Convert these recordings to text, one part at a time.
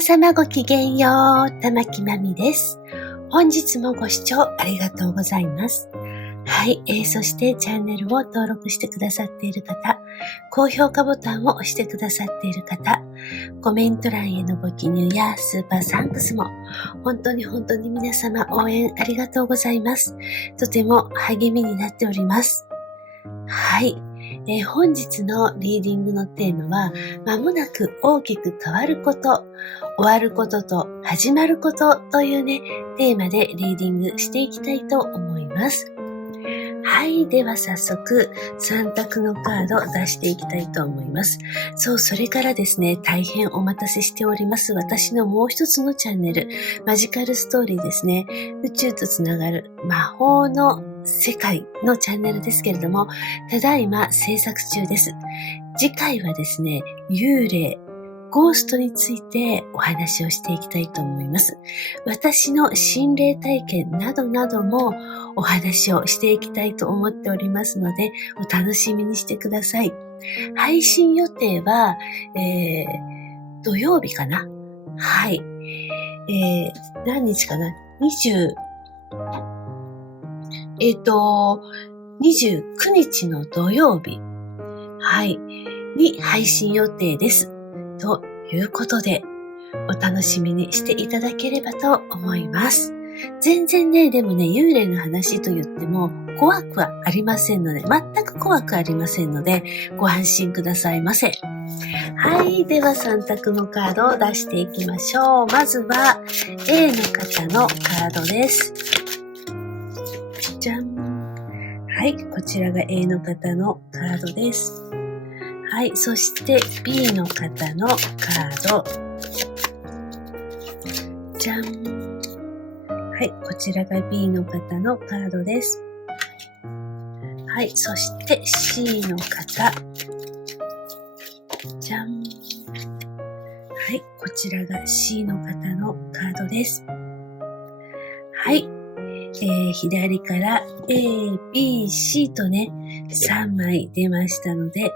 皆様ごきげんよう、玉木まみです。本日もご視聴ありがとうございます。はい、そしてチャンネルを登録してくださっている方、高評価ボタンを押してくださっている方、コメント欄へのご記入やスーパーサンクスも本当に皆様応援ありがとうございます。とても励みになっております。はい、本日のリーディングのテーマは、間もなく大きく変わること、終わることと始まることというね、テーマでリーディングしていきたいと思います。はい。では早速、3択のカードを出していきたいと思います。そう、それからですね、大変お待たせしております。私のもう一つのチャンネル、マジカルストーリーですね。宇宙とつながる魔法の世界のチャンネルですけれども、ただいま制作中です。次回はですね、幽霊、ゴーストについてお話をしていきたいと思います。私の心霊体験などなどもお話をしていきたいと思っておりますので、お楽しみにしてください。配信予定は、土曜日かな。はい。何日かな ?29 日の土曜日。はい。に配信予定です。ということで、お楽しみにしていただければと思います。全然ね、でもね、幽霊の話と言っても怖くはありませんので、全く怖くありませんので、ご安心くださいませ。はい、では3択のカードを出していきましょう。まずは A の方のカードです。じゃん。はい、こちらが A の方のカードです。はい、そして B の方のカード。じゃん。はい、こちらが B の方のカードです。はい、そして C の方。じゃん。はい、こちらが C の方のカードです。はい、左から A、B、C とね、3枚出ましたので、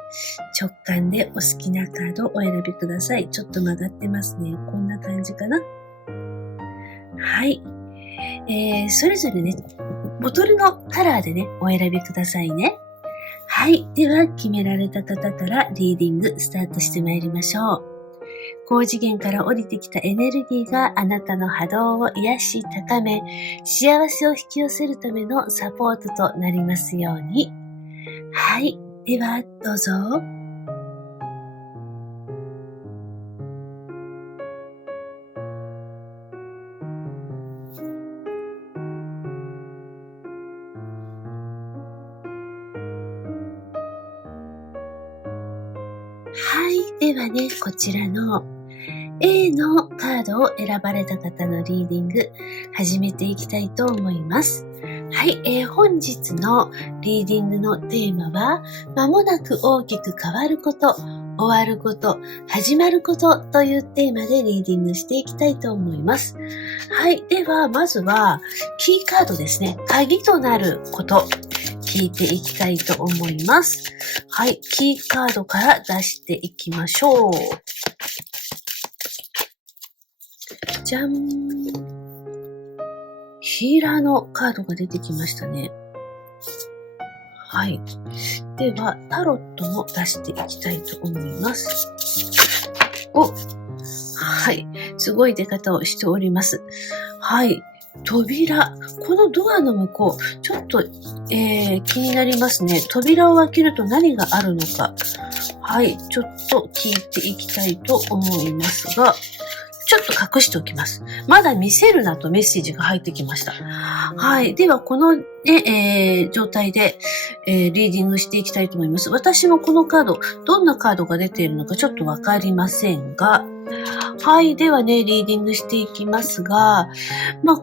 直感でお好きなカードをお選びください。ちょっと曲がってますね。こんな感じかな。はい。それぞれね、ボトルのカラーでね、お選びくださいね。はい。では、決められた方からリーディングスタートしてまいりましょう。高次元から降りてきたエネルギーがあなたの波動を癒し高め、幸せを引き寄せるためのサポートとなりますように。はい。では、どうぞ。はい。ではね、こちらのA のカードを選ばれた方のリーディング、始めていきたいと思います。はい。本日のリーディングのテーマは、間もなく大きく変わること、終わること、始まることというテーマでリーディングしていきたいと思います。はい。では、まずは、キーカードですね。鍵となること。聞いていきたいと思います。はい。キーカードから出していきましょう。じゃん。ヒーラーのカードが出てきましたね。はい。では、タロットも出していきたいと思います。はい。すごい出方をしております。はい。扉。このドアの向こう、ちょっと、気になりますね。扉を開けると何があるのか。はい。ちょっと聞いていきたいと思いますが、ちょっと隠しておきます。まだ見せるなとメッセージが入ってきました。はい。では、この、ね状態で、リーディングしていきたいと思います。私もこのカード、どんなカードが出ているのかちょっとわかりませんが、はい。ではね、リーディングしていきますが、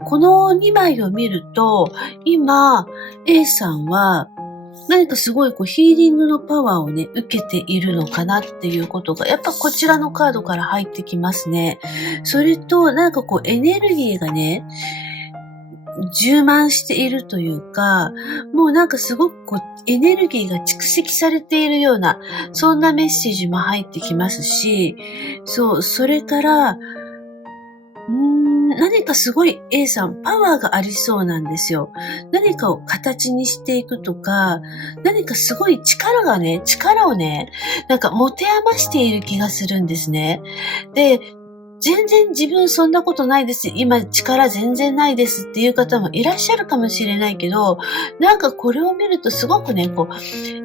この2枚を見ると、今、A さんは、何かすごいヒーリングのパワーをね、受けているのかなっていうことが、やっぱこちらのカードから入ってきますね。それと、エネルギーがね、充満しているというか、もうすごくエネルギーが蓄積されているような、そんなメッセージも入ってきますし、そう、それから、何かすごい A さんパワーがありそうなんですよ。何かを形にしていくとか、何かすごい力をね、なんか持て余している気がするんですね。で、全然自分そんなことないです。今力全然ないですっていう方もいらっしゃるかもしれないけど、なんかこれを見るとすごくね、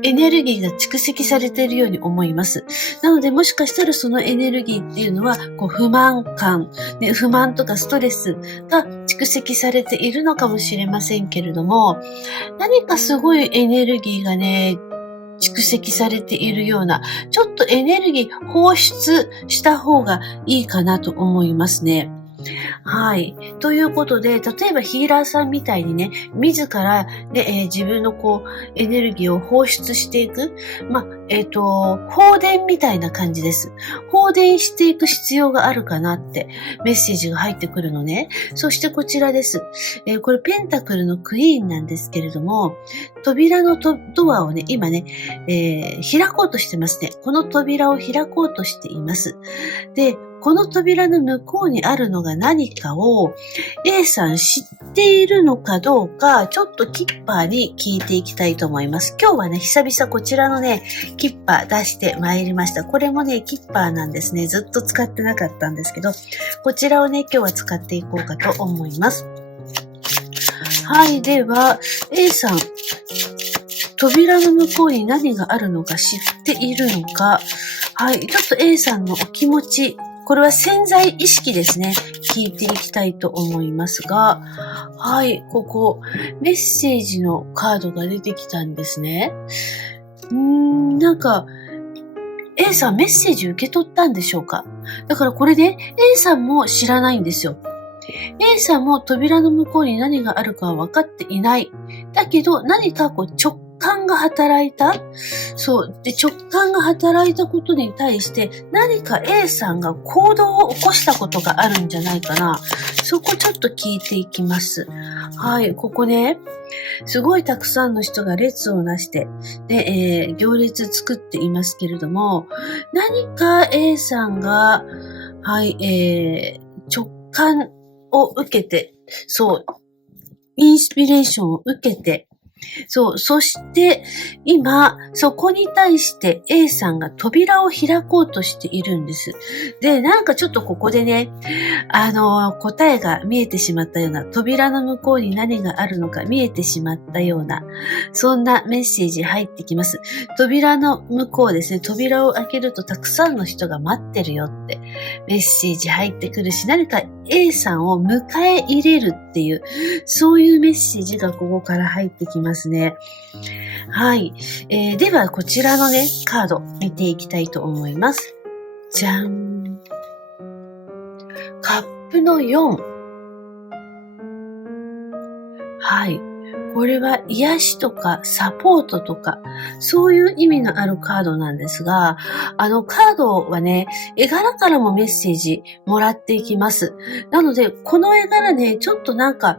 エネルギーが蓄積されているように思います。なのでもしかしたらそのエネルギーっていうのは、不満感、ね、不満とかストレスが蓄積されているのかもしれませんけれども、何かすごいエネルギーがね、蓄積されているような、ちょっとエネルギー放出した方がいいかなと思いますね。はい。ということで、例えばヒーラーさんみたいにね、自ら、ね自分のエネルギーを放出していく。放電みたいな感じです。放電していく必要があるかなってメッセージが入ってくるのね。そしてこちらです。これペンタクルのクイーンなんですけれども、扉のドアをね、今ね、開こうとしてますね。この扉を開こうとしています。で、この扉の向こうにあるのが何かを A さん知っているのかどうか、ちょっとキッパーに聞いていきたいと思います。今日はね、久々こちらのね、キッパー出してまいりました。これもね、キッパーなんですね。ずっと使ってなかったんですけど、こちらをね、今日は使っていこうかと思います。はい、では、A さん、扉の向こうに何があるのか知っているのか、はい、ちょっと A さんのお気持ち、これは潜在意識ですね。聞いていきたいと思いますが、はい、ここ、メッセージのカードが出てきたんですね。なんか、A さんメッセージ受け取ったんでしょうか？だからこれで A さんも知らないんですよ。A さんも扉の向こうに何があるかは分かっていない。だけど何か直感が働いた。そう。で、直感が働いたことに対して何か A さんが行動を起こしたことがあるんじゃないかな。そこちょっと聞いていきます。はい。ここね、すごいたくさんの人が列をなして、で、行列作っていますけれども、何か A さんが、はい、直感を受けて、そう、インスピレーションを受けて、そう、そして今、そこに対して A さんが扉を開こうとしているんです。で、なんかちょっとここでね、答えが見えてしまったような、扉の向こうに何があるのか見えてしまったような、そんなメッセージ入ってきます。扉の向こうですね、扉を開けるとたくさんの人が待ってるよってメッセージ入ってくるし、何か A さんを迎え入れるっていう、そういうメッセージがここから入ってきますね。はい。では、こちらのね、カード見ていきたいと思います。じゃん。カップの4。はい。これは癒しとかサポートとか、そういう意味のあるカードなんですが、カードはね、絵柄からもメッセージもらっていきます。なので、この絵柄ね、ちょっとなんか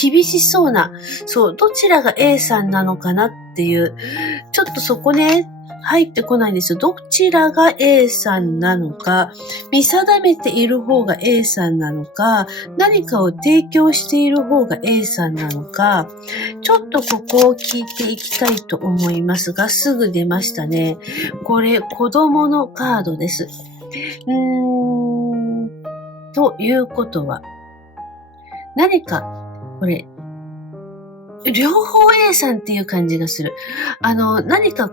厳しそうな、そう、どちらが A さんなのかなっていう、ちょっとそこね、入ってこないんですよ。どちらが A さんなのか、見定めている方が A さんなのか、何かを提供している方が A さんなのか、ちょっとここを聞いていきたいと思いますが、すぐ出ましたね。これ、子供のカードです。ということは、何か、これ、両方 A さんっていう感じがする。何か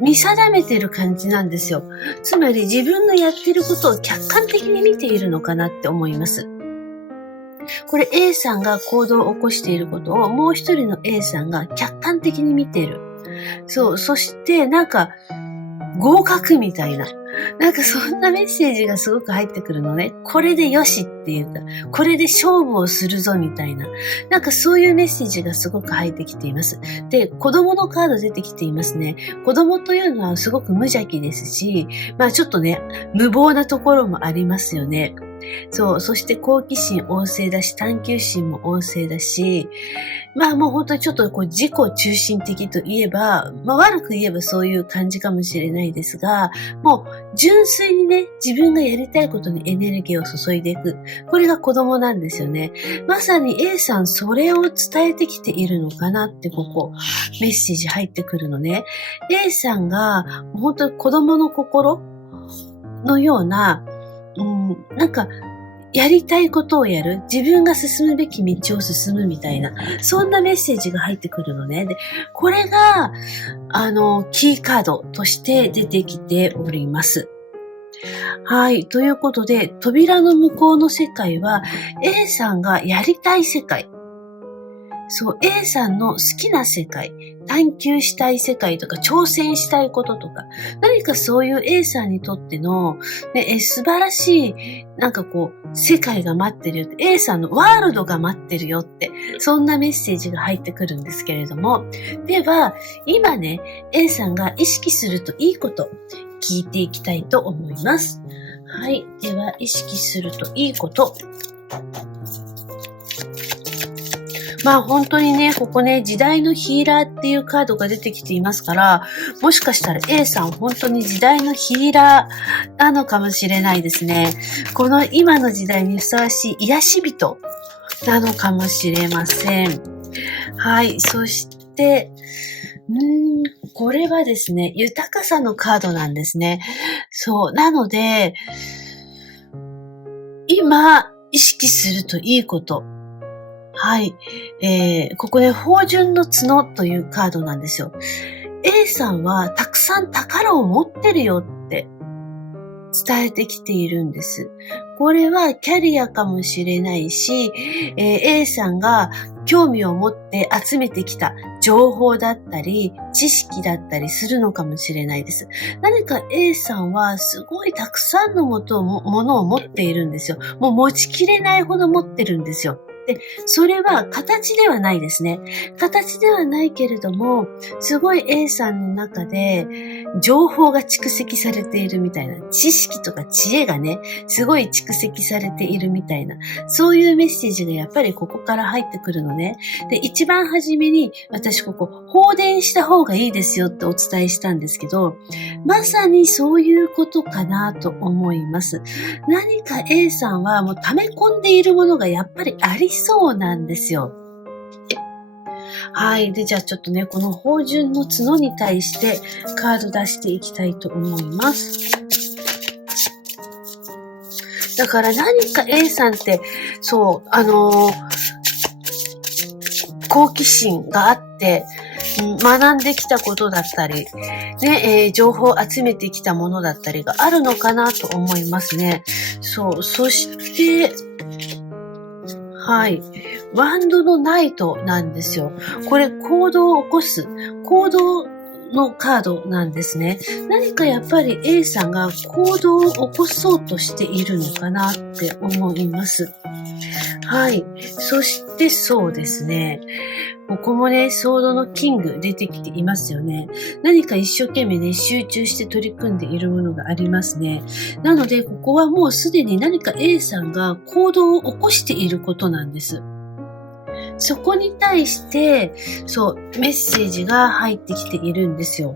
見定めてる感じなんですよ。つまり自分のやってることを客観的に見ているのかなって思います。これ A さんが行動を起こしていることをもう一人の A さんが客観的に見ている。そう、そしてなんか合格みたいな。なんかそんなメッセージがすごく入ってくるのね。これでよしっていうか、これで勝負をするぞみたいな。なんかそういうメッセージがすごく入ってきています。で、子供のカード出てきていますね。子供というのはすごく無邪気ですし、まあちょっとね、無謀なところもありますよね。そう、そして好奇心旺盛だし、探求心も旺盛だし、まあもう本当にちょっと自己中心的といえば、悪く言えばそういう感じかもしれないですが、もう純粋にね、自分がやりたいことにエネルギーを注いでいく。これが子供なんですよね。まさに A さんそれを伝えてきているのかなってメッセージ入ってくるのね。A さんが本当に子供の心のような、やりたいことをやる。自分が進むべき道を進むみたいな。そんなメッセージが入ってくるのね。で、これが、キーカードとして出てきております。はい。ということで、扉の向こうの世界は、A さんがやりたい世界。そう、A さんの好きな世界、探求したい世界とか、挑戦したいこととか、何かそういう A さんにとっての、素晴らしい、世界が待ってるよって、A さんのワールドが待ってるよって、そんなメッセージが入ってくるんですけれども、では、今ね、A さんが意識するといいこと、聞いていきたいと思います。はい。では、意識するといいこと。本当にね、ここね、時代のヒーラーっていうカードが出てきていますから、もしかしたら A さん本当に時代のヒーラーなのかもしれないですね。この今の時代にふさわしい癒し人なのかもしれません。はい。そして、これはですね、豊かさのカードなんですね。そう。なので、今、意識するといいこと。はい。ここで芳醇の角というカードなんですよ。A さんはたくさん宝を持ってるよって伝えてきているんです。これはキャリアかもしれないし、A さんが興味を持って集めてきた情報だったり、知識だったりするのかもしれないです。何か A さんはすごいたくさんのものを持っているんですよ。もう持ちきれないほど持ってるんですよ。で、それは形ではないですね。形ではないけれども、すごい A さんの中で情報が蓄積されているみたいな、知識とか知恵がね、すごい蓄積されているみたいな、そういうメッセージがやっぱりここから入ってくるのね。で、一番初めに私放電した方がいいですよってお伝えしたんですけど、まさにそういうことかなと思います。何か A さんはもう溜め込んでいるものがやっぱりありそうなんですよ。はい。で、じゃあちょっとね、この芳醇の角に対してカード出していきたいと思います。だから何か A さんって、そう、好奇心があって、学んできたことだったり、ね、情報を集めてきたものだったりがあるのかなと思いますね。そう、そして、はい。ワンドのナイトなんですよ。これ行動を起こす。行動のカードなんですね。何かやっぱり A さんが行動を起こそうとしているのかなって思います。はい。そしてそうですね。ここもね、ソードのキング出てきていますよね。何か一生懸命ね、集中して取り組んでいるものがありますね。なので、ここはもうすでに何か A さんが行動を起こしていることなんです。そこに対して、そう、メッセージが入ってきているんですよ。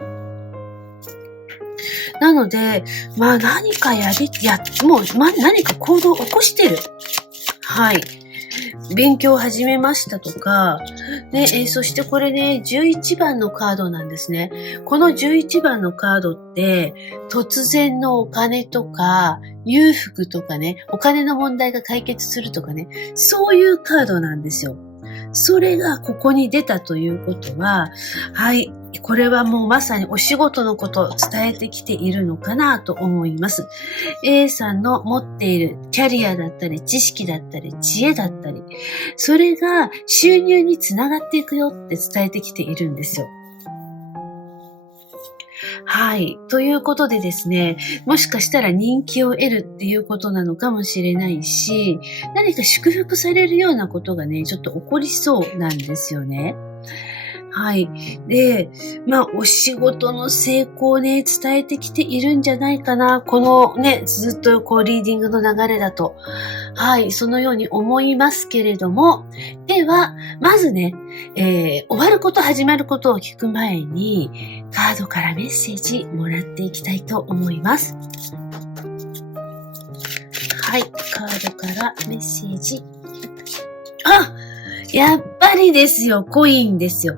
なので、何か何か行動を起こしてる。はい。勉強を始めましたとか、そしてこれね、11番のカードなんですね。この11番のカードって、突然のお金とか、裕福とかね、お金の問題が解決するとかね、そういうカードなんですよ。それがここに出たということは、はい、これはもうまさにお仕事のことを伝えてきているのかなと思います。A さんの持っているキャリアだったり、知識だったり、知恵だったり、それが収入につながっていくよって伝えてきているんですよ。はい。ということでですね、もしかしたら人気を得るっていうことなのかもしれないし、何か祝福されるようなことがね、ちょっと起こりそうなんですよね。はい。で、お仕事の成功をね、伝えてきているんじゃないかな。このね、ずっとリーディングの流れだと。はい、そのように思いますけれども、では、まずね、終わること、始まることを聞く前に、カードからメッセージもらっていきたいと思います。はい、カードからメッセージ。やっぱりですよ、コインですよ。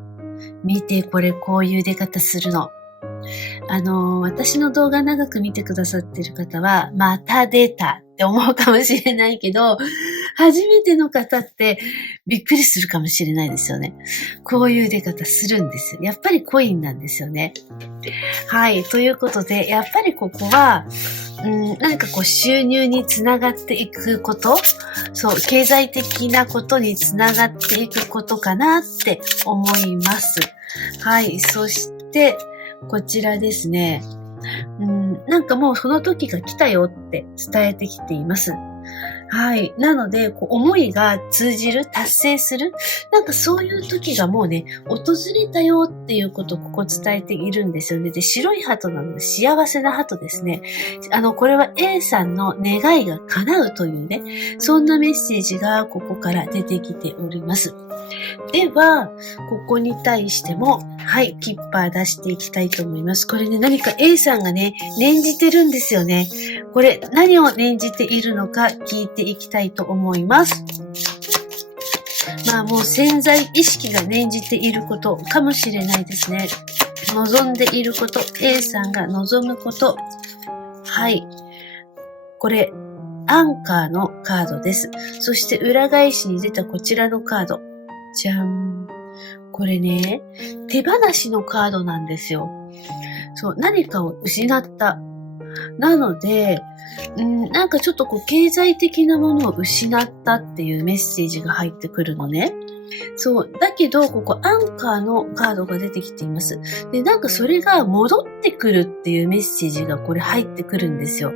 見て、これこういう出方するの。私の動画長く見てくださってる方は、また出たって思うかもしれないけど、初めての方ってびっくりするかもしれないですよね。こういう出方するんですよ。やっぱりコインなんですよね。はい。ということで、やっぱりここは、何か収入につながっていくこと、そう、経済的なことにつながっていくことかなって思います。はい。そして、こちらですね。なんかもうその時が来たよって伝えてきています。はい。なので、思いが通じる、達成する、なんかそういう時がもうね、訪れたよっていうことをここ伝えているんですよね。で、白い鳩なので幸せな鳩ですね。これは A さんの願いが叶うというね、そんなメッセージがここから出てきております。では、ここに対しても、はい、キッパー出していきたいと思います。これね、何か A さんがね、念じてるんですよね。これ、何を念じているのか聞いていきたいと思います。もう潜在意識が念じていることかもしれないですね。望んでいること、A さんが望むこと。はい。これ、アンカーのカードです。そして裏返しに出たこちらのカード。じゃん。これね、手放しのカードなんですよ。そう、何かを失った。なので、なんかちょっと経済的なものを失ったっていうメッセージが入ってくるのね。そう。だけど、ここアンカーのカードが出てきています。で、なんかそれが戻ってくるっていうメッセージがこれ入ってくるんですよ。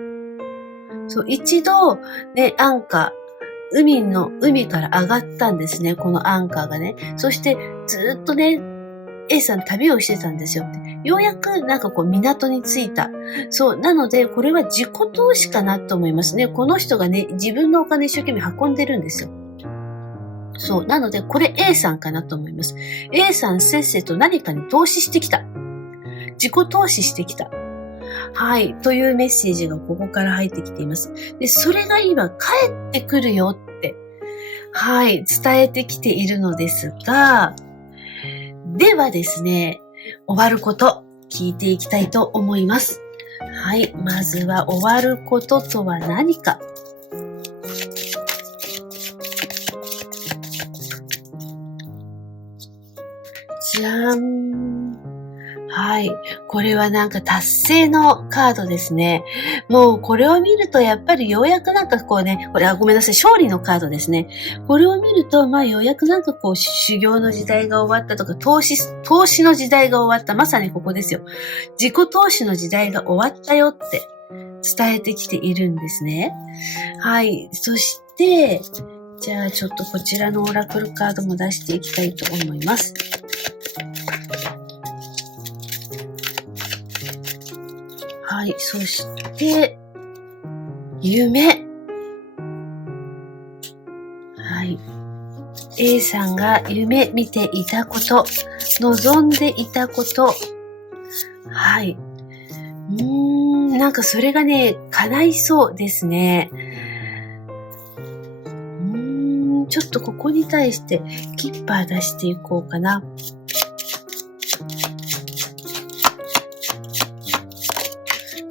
そう、一度、ね、アンカー、海から上がったんですね、このアンカーがね。そして、ずっとね、A さん旅をしてたんですよ。ようやくなんか港に着いた。そう。なので、これは自己投資かなと思いますね。この人がね、自分のお金一生懸命運んでるんですよ。そう。なので、これ A さんかなと思います。A さんせっせと何かに投資してきた。自己投資してきた。はい。というメッセージがここから入ってきています。で、それが今帰ってくるよって、はい、伝えてきているのですが、ではですね、終わること、聞いていきたいと思います。はい。まずは終わることとは何か。じゃーん。はい。これはなんか達成のカードですね。もうこれを見るとやっぱりようやくなんかこれごめんなさい、勝利のカードですね。これを見ると、ようやくなんか修行の時代が終わったとか、投資の時代が終わった。まさにここですよ。自己投資の時代が終わったよって伝えてきているんですね。はい。そして、じゃあちょっとこちらのオラクルカードも出していきたいと思います。はい。そして、夢。はい。A さんが夢見ていたこと、望んでいたこと。はい。なんかそれがね、叶いそうですね。ちょっとここに対してキッパー出していこうかな。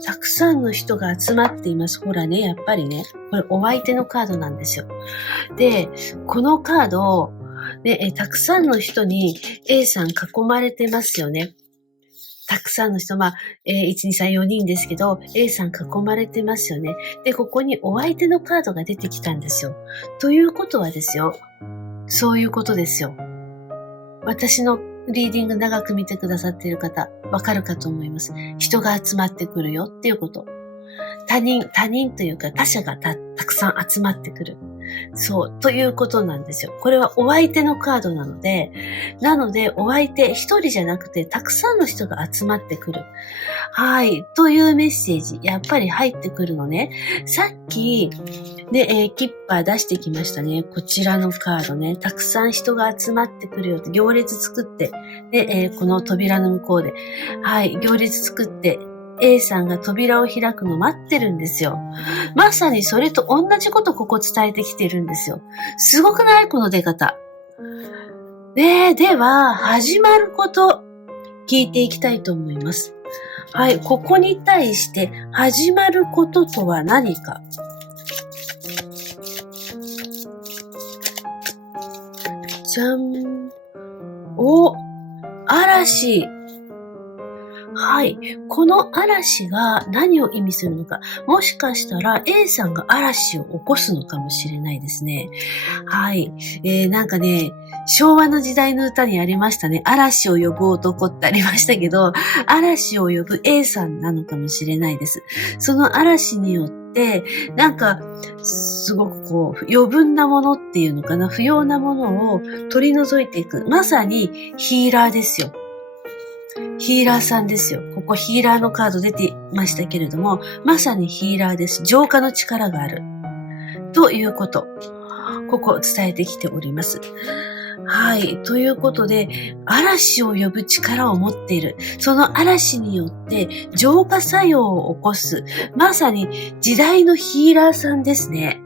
たくさんの人が集まっています。ほらね、やっぱりね、これお相手のカードなんですよ。で、このカード、ね、たくさんの人に A さん囲まれてますよね。たくさんの人、1、2、3、4人ですけど、A さん囲まれてますよね。で、ここにお相手のカードが出てきたんですよ。ということはですよ、そういうことですよ。私のリーディング長く見てくださっている方、わかるかと思います。人が集まってくるよっていうこと。他人というか他者がたくさん集まってくる。そう、ということなんですよ。これはお相手のカードなので、お相手一人じゃなくて、たくさんの人が集まってくる。はい、というメッセージ、やっぱり入ってくるのね。さっき、で、キッパー出してきましたね。こちらのカードね。たくさん人が集まってくるよって、行列作って、で、この扉の向こうで、はい、行列作って、A さんが扉を開くの待ってるんですよ。まさにそれと同じことここ伝えてきてるんですよ。すごくないこの出方。では、始まること、聞いていきたいと思います。はい、ここに対して始まることとは何か。じゃん。嵐。はい。この嵐が何を意味するのか。もしかしたら A さんが嵐を起こすのかもしれないですね。はい。なんかね、昭和の時代の歌にありましたね。嵐を呼ぶ男ってありましたけど、嵐を呼ぶ A さんなのかもしれないです。その嵐によって、なんか、すごくこう、余分なものっていうのかな、不要なものを取り除いていく。まさにヒーラーですよ。ヒーラーさんですよ。ここヒーラーのカード出てましたけれども、まさにヒーラーです。浄化の力がある。ということ。ここ伝えてきております。はい。ということで、嵐を呼ぶ力を持っている。その嵐によって浄化作用を起こす。まさに時代のヒーラーさんですね。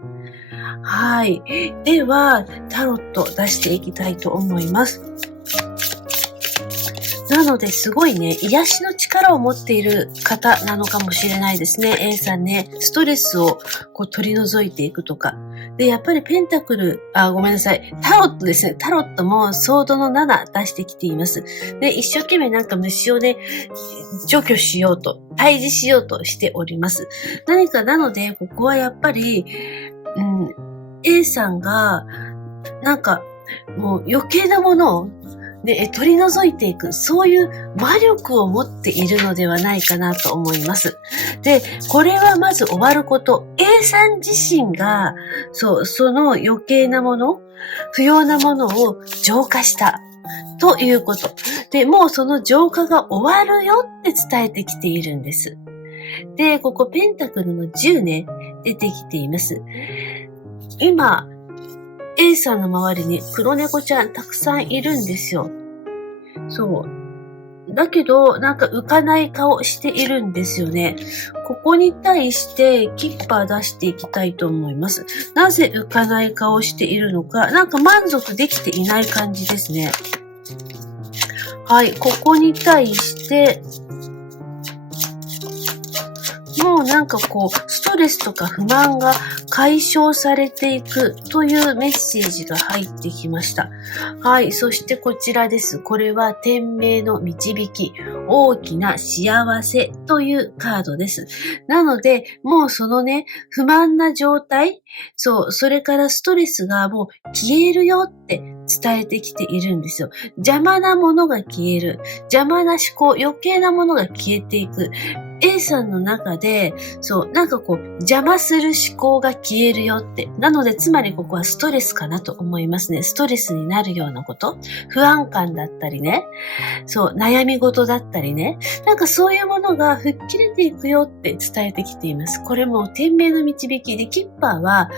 はい。では、タロット出していきたいと思います。なので、すごいね、癒しの力を持っている方なのかもしれないですね。A さんね、ストレスをこう取り除いていくとか。で、やっぱりペンタクル、ごめんなさい。タロットですね。タロットもソードの7出してきています。で、一生懸命なんか虫をね、除去しようと、退治しようとしております。何かなので、ここはやっぱり、A さんが、なんか、もう余計なものを、で、取り除いていく、そういう魔力を持っているのではないかなと思います。で、これはまず終わること。A さん自身が、その余計なもの、不要なものを浄化した。ということ。で、もうその浄化が終わるよって伝えてきているんです。で、ここペンタクルの10ね、出てきています。今、A さんの周りに黒猫ちゃんたくさんいるんですよ。そう。だけど、なんか浮かない顔しているんですよね。ここに対してキッパー出していきたいと思います。なぜ浮かない顔しているのか、なんか満足できていない感じですね。はい、ここに対して、もうなんかこう、ストレスとか不満が解消されていくというメッセージが入ってきました。はい。そしてこちらです。これは天命の導き、大きな幸せというカードです。なので、もうそのね、不満な状態、それからストレスがもう消えるよって伝えてきているんですよ。邪魔なものが消える。邪魔な思考、余計なものが消えていく。A さんの中で、なんかこう、邪魔する思考が消えるよって。なので、つまりここはストレスかなと思いますね。ストレスになるようなこと。不安感だったりね。悩み事だったりね。なんかそういうものが吹っ切れていくよって伝えてきています。これも天命の導きで、キッパーは、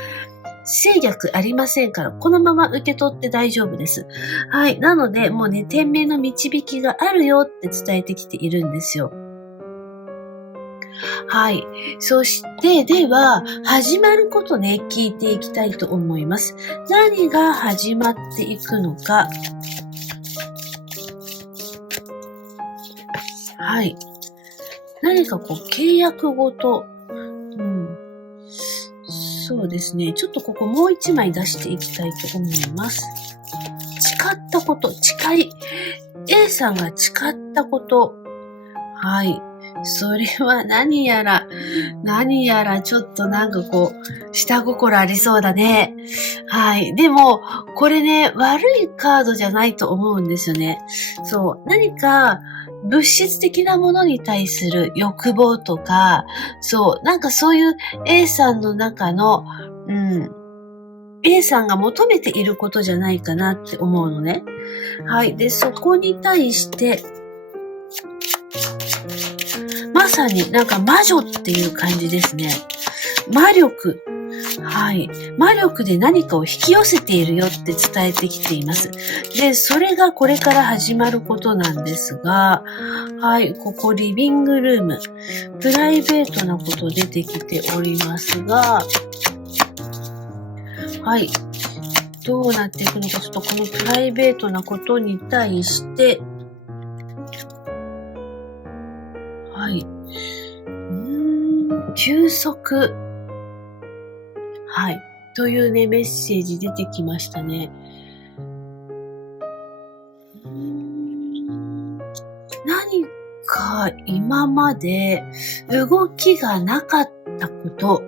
制約ありませんから、このまま受け取って大丈夫です。はい。なので、もうね、天命の導きがあるよって伝えてきているんですよ。はい。そして、では、始まることね、聞いていきたいと思います。何が始まっていくのか。はい。何かこう、契約ごと。そうですね。ちょっとここもう一枚出していきたいと思います。誓ったこと、誓い。A さんが誓ったこと。はい。それは何やらちょっとなんかこう、下心ありそうだね。はい。でも、これね、悪いカードじゃないと思うんですよね。何か、物質的なものに対する欲望とか、なんかそういう A さんの中の、A A さんが求めていることじゃないかなって思うのね。はい。で、そこに対して、まさになんか魔女っていう感じですね。魔力。はい。魔力で何かを引き寄せているよって伝えてきています。で、それがこれから始まることなんですが、はい。ここリビングルーム。プライベートなこと出てきておりますが、はい。どうなっていくのか、ちょっとこのプライベートなことに対して、はい。休息。はい。というね、メッセージ出てきましたね。何か今まで動きがなかったこと。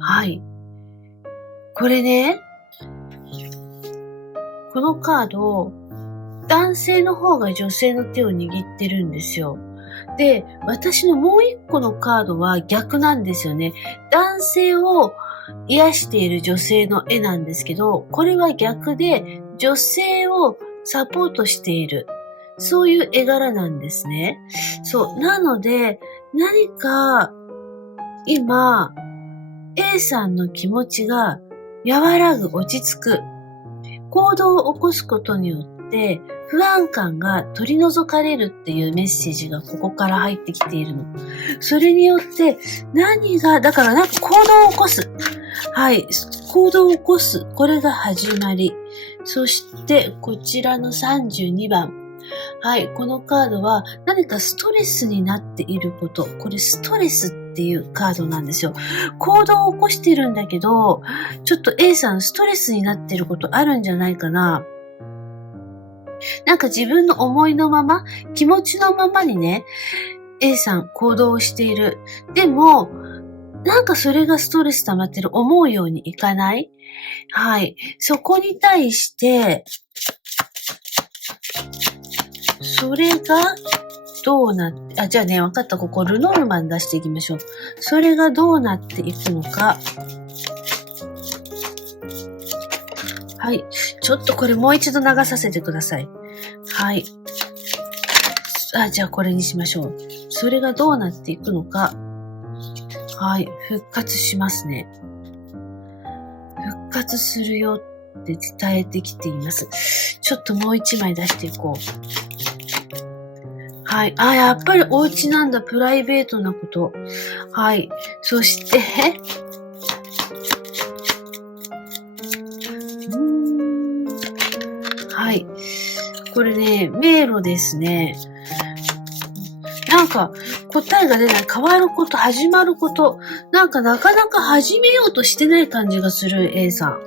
はい。これね、このカード、男性の方が女性の手を握ってるんですよ。で、私のもう一個のカードは逆なんですよね。男性を癒している女性の絵なんですけど、これは逆で女性をサポートしている。そういう絵柄なんですね。そう。なので、何か今、A さんの気持ちが和らぐ、落ち着く。行動を起こすことによって不安感が取り除かれるっていうメッセージがここから入ってきているの。それによってだからなんか行動を起こす。はい。行動を起こす。これが始まり。そしてこちらの32番。はい。このカードは何かストレスになっていること。これストレスっていうカードなんですよ。行動を起こしてるんだけど、ちょっと A さんストレスになってることあるんじゃないかな。なんか自分の思いのまま、気持ちのままにね、A さん行動をしている。でも、なんかそれがストレス溜まってる。思うようにいかない。はい。そこに対して、それがどうなって、じゃあね、わかった。ここルノルマン出していきましょう。それがどうなっていくのか。はい。ちょっとこれもう一度流させてください。はい。じゃあこれにしましょう。それがどうなっていくのか。はい。復活しますね。復活するよって伝えてきています。ちょっともう一枚出していこう。はい。やっぱりお家なんだ。プライベートなこと。はい。そして、はい。これね、迷路ですね。なんか答えが出ない、変わること、始まること、なかなか始めようとしてない感じがする A さん。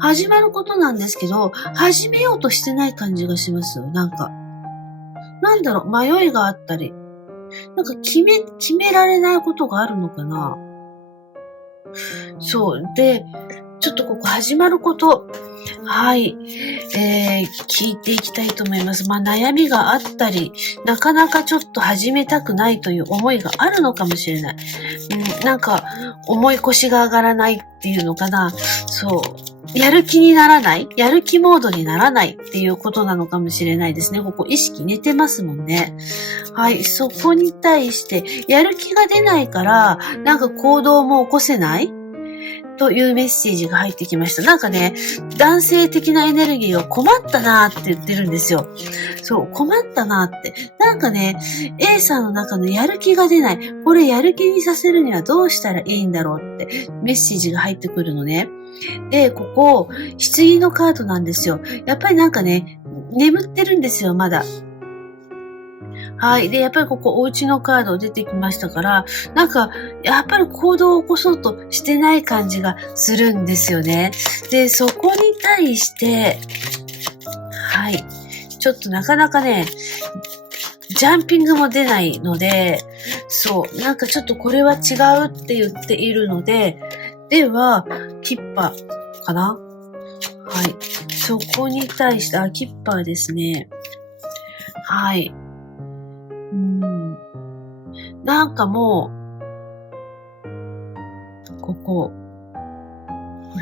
始まることなんですけど、始めようとしてない感じがしますよ。なんだろう、迷いがあったり、なんか決められないことがあるのかな。そう。で、ちょっとここ始まること、はい、聞いていきたいと思います。悩みがあったり、なかなかちょっと始めたくないという思いがあるのかもしれない。なんか、重い腰が上がらないっていうのかな。そう。やる気にならない、やる気モードにならないっていうことなのかもしれないですね。ここ意識寝てますもんね。はい。そこに対して、やる気が出ないから、なんか行動も起こせないというメッセージが入ってきました。なんかね、男性的なエネルギーを困ったなーって言ってるんですよ。そう、困ったなーって。なんかね、A さんの中のやる気が出ない。これやる気にさせるにはどうしたらいいんだろうってメッセージが入ってくるのね。で、ここ、棺のカードなんですよ。やっぱりなんかね、眠ってるんですよ、まだ。はい。で、やっぱりここお家のカード出てきましたから、なんか、やっぱり行動を起こそうとしてない感じがするんですよね。で、そこに対して、はい。ちょっとなかなかね、ジャンピングも出ないので、そう、なんかちょっとこれは違うって言っているので、では、キッパかな？はい。そこに対して、キッパーですね。はい。なんかもこ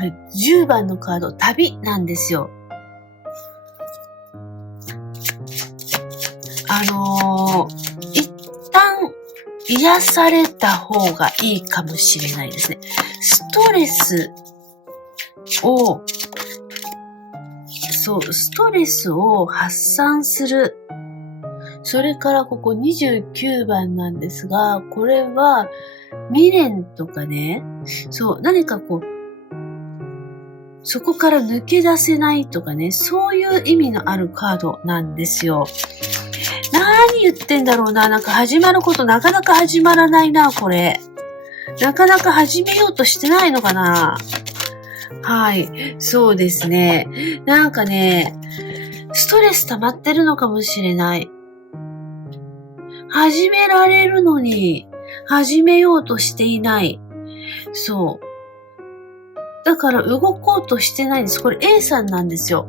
れ10番のカード、旅なんですよ。一旦癒された方がいいかもしれないですね。ストレスを発散する。それからここ29番なんですが、これは未練とかね、何かそこから抜け出せないとかね、そういう意味のあるカードなんですよ。何言ってんだろうな。なんか始まることなかなか始まらないな、これ。なかなか始めようとしてないのかな。はい。そうですね。なんかね、ストレス溜まってるのかもしれない。始められるのに、始めようとしていない。そう。だから動こうとしてないんです。これ A さんなんですよ。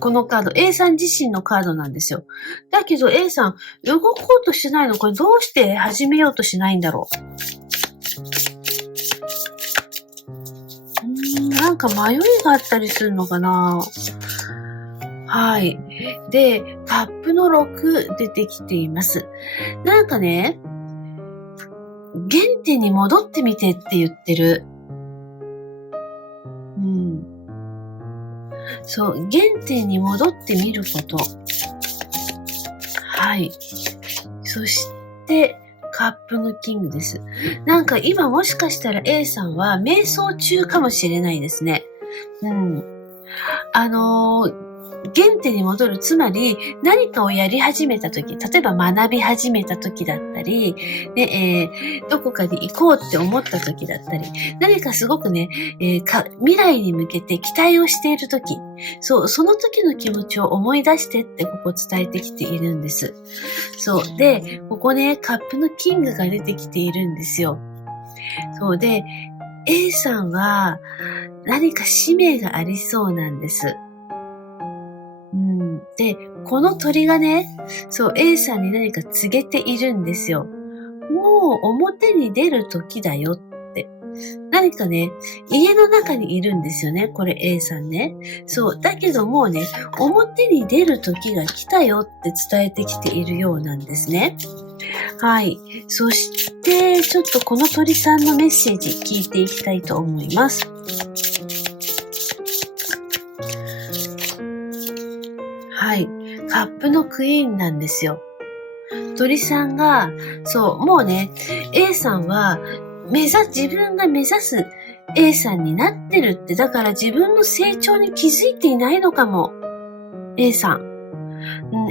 このカード、A さん自身のカードなんですよ。だけど A さん、動こうとしてないの？これどうして始めようとしないんだろう？なんか迷いがあったりするのかな？はい。で、カップの6出てきています。なんかね、原点に戻ってみてって言ってる。そう、原点に戻ってみること。はい。そして、カップのキングです。なんか今もしかしたら A さんは瞑想中かもしれないですね。原点に戻る。つまり、何かをやり始めたとき、例えば学び始めたときだったり、どこかに行こうって思ったときだったり、何かすごくね、未来に向けて期待をしているとき、その時の気持ちを思い出してってここ伝えてきているんです。で、ここね、カップのキングが出てきているんですよ。で、A さんは何か使命がありそうなんです。で、この鳥がね、A さんに何か告げているんですよ。もう表に出る時だよって。何かね、家の中にいるんですよね、これ A さんね。だけどもうね、表に出る時が来たよって伝えてきているようなんですね。はい。そして、ちょっとこの鳥さんのメッセージ聞いていきたいと思います。はい。カップのクイーンなんですよ。鳥さんが、もうね、A さんは、自分が目指す A さんになってるって、だから自分の成長に気づいていないのかも。A さん。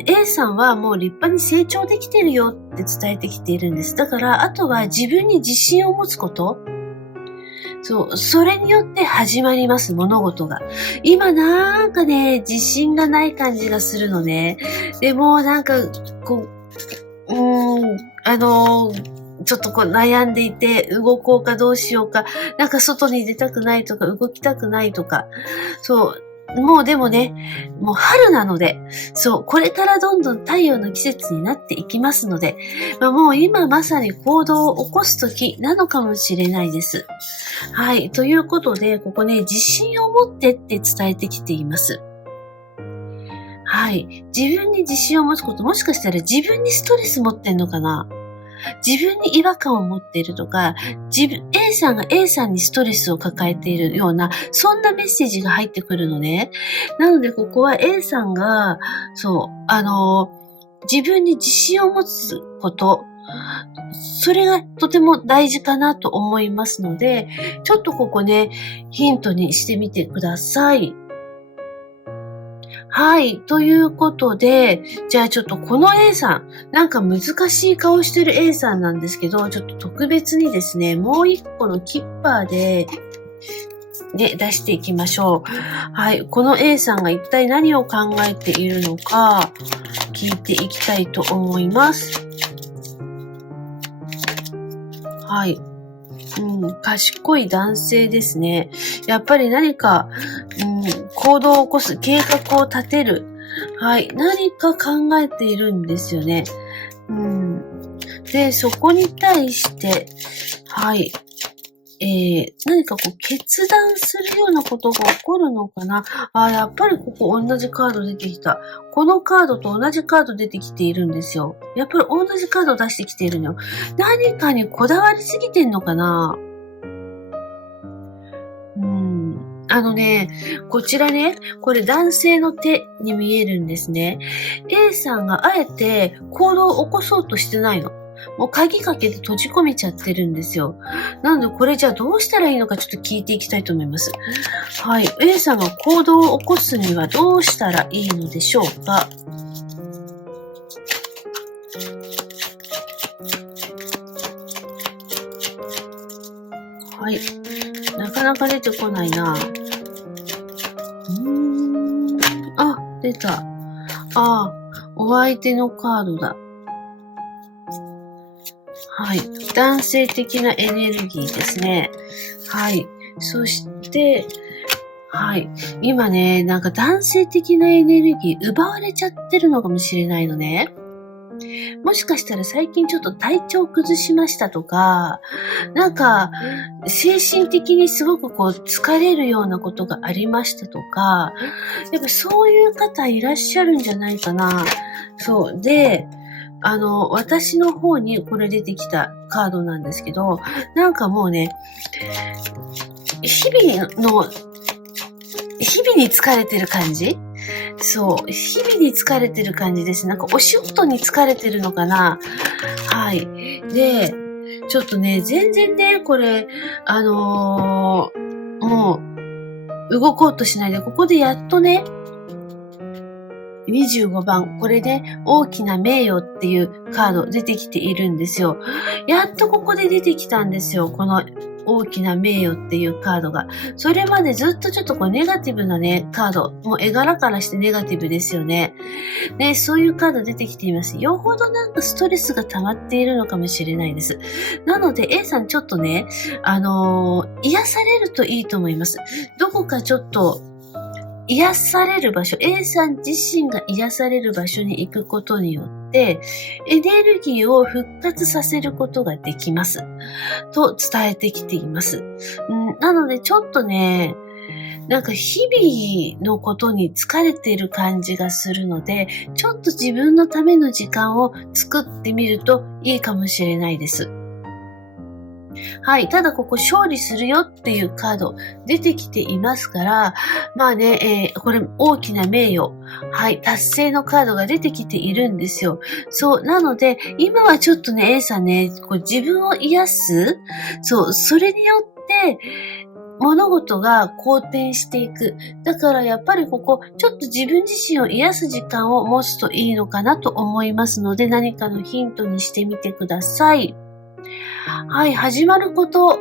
A さんはもう立派に成長できてるよって伝えてきているんです。だから、あとは自分に自信を持つこと。それによって始まります、物事が。今なんかね、自信がない感じがするのね。でもなんか、ちょっと悩んでいて、動こうかどうしようか、なんか外に出たくないとか、動きたくないとか、もうでもね、もう春なので、これからどんどん太陽の季節になっていきますので、もう今まさに行動を起こす時なのかもしれないです。はい。ということで、ここね、自信を持ってって伝えてきています。はい。自分に自信を持つこと、もしかしたら自分にストレス持ってんのかな？自分に違和感を持っているとか、A さんが A さんにストレスを抱えているような、そんなメッセージが入ってくるのね。なので、ここは A さんが、自分に自信を持つこと、それがとても大事かなと思いますので、ちょっとここね、ヒントにしてみてください。はい。ということで、じゃあちょっとこの A さん、なんか難しい顔してる A さんなんですけど、ちょっと特別にですね、もう一個のキッパーで、出していきましょう。はい。この A さんが一体何を考えているのか、聞いていきたいと思います。はい。賢い男性ですね。やっぱり何か、行動を起こす、計画を立てる。はい。何か考えているんですよね。で、そこに対して、はい。何かこう決断するようなことが起こるのかな。やっぱりここ同じカード出てきた。このカードと同じカード出てきているんですよ。やっぱり同じカード出してきているのよ。何かにこだわりすぎてんのかな。こちらね、これ男性の手に見えるんですね。A さんがあえて行動を起こそうとしてないの。もう鍵かけて閉じ込めちゃってるんですよ。なのでこれじゃあどうしたらいいのかちょっと聞いていきたいと思います。はい。A さんが行動を起こすにはどうしたらいいのでしょうか。はい。なかなか出てこないな。出た。お相手のカードだ。はい。男性的なエネルギーですね。はい。そして、はい。今ね、なんか男性的なエネルギー奪われちゃってるのかもしれないのね。もしかしたら最近ちょっと体調崩しましたとか、なんか精神的にすごくこう疲れるようなことがありましたとか、やっぱそういう方いらっしゃるんじゃないかな。そう。で、私の方にこれ出てきたカードなんですけど、なんかもうね、日々に疲れてる感じ？そう。日々に疲れてる感じです。なんかお仕事に疲れてるのかな？はい。で、ちょっとね、全然ね、これ、もう、動こうとしないで、ここでやっとね、25番、これね、大きな名誉っていうカード出てきているんですよ。やっとここで出てきたんですよ。この大きな名誉っていうカードが。それまでずっとちょっとこうネガティブなね、カード。もう絵柄からしてネガティブですよね。ね、そういうカード出てきています。よほどなんかストレスが溜まっているのかもしれないです。なので A さんちょっとね、癒されるといいと思います。どこかちょっと癒される場所、A さん自身が癒される場所に行くことによって、エネルギーを復活させることができます。と伝えてきています。なのでちょっとね、なんか日々のことに疲れている感じがするので、ちょっと自分のための時間を作ってみるといいかもしれないです。はい。ただここ勝利するよっていうカード出てきていますから、まあね、これ大きな名誉、はい、達成のカードが出てきているんですよ。そう。なので、今はちょっとね、A さんね、こう自分を癒す、そう、それによって、物事が好転していく。だからやっぱりここ、ちょっと自分自身を癒す時間を持つといいのかなと思いますので、何かのヒントにしてみてください。はい、始まること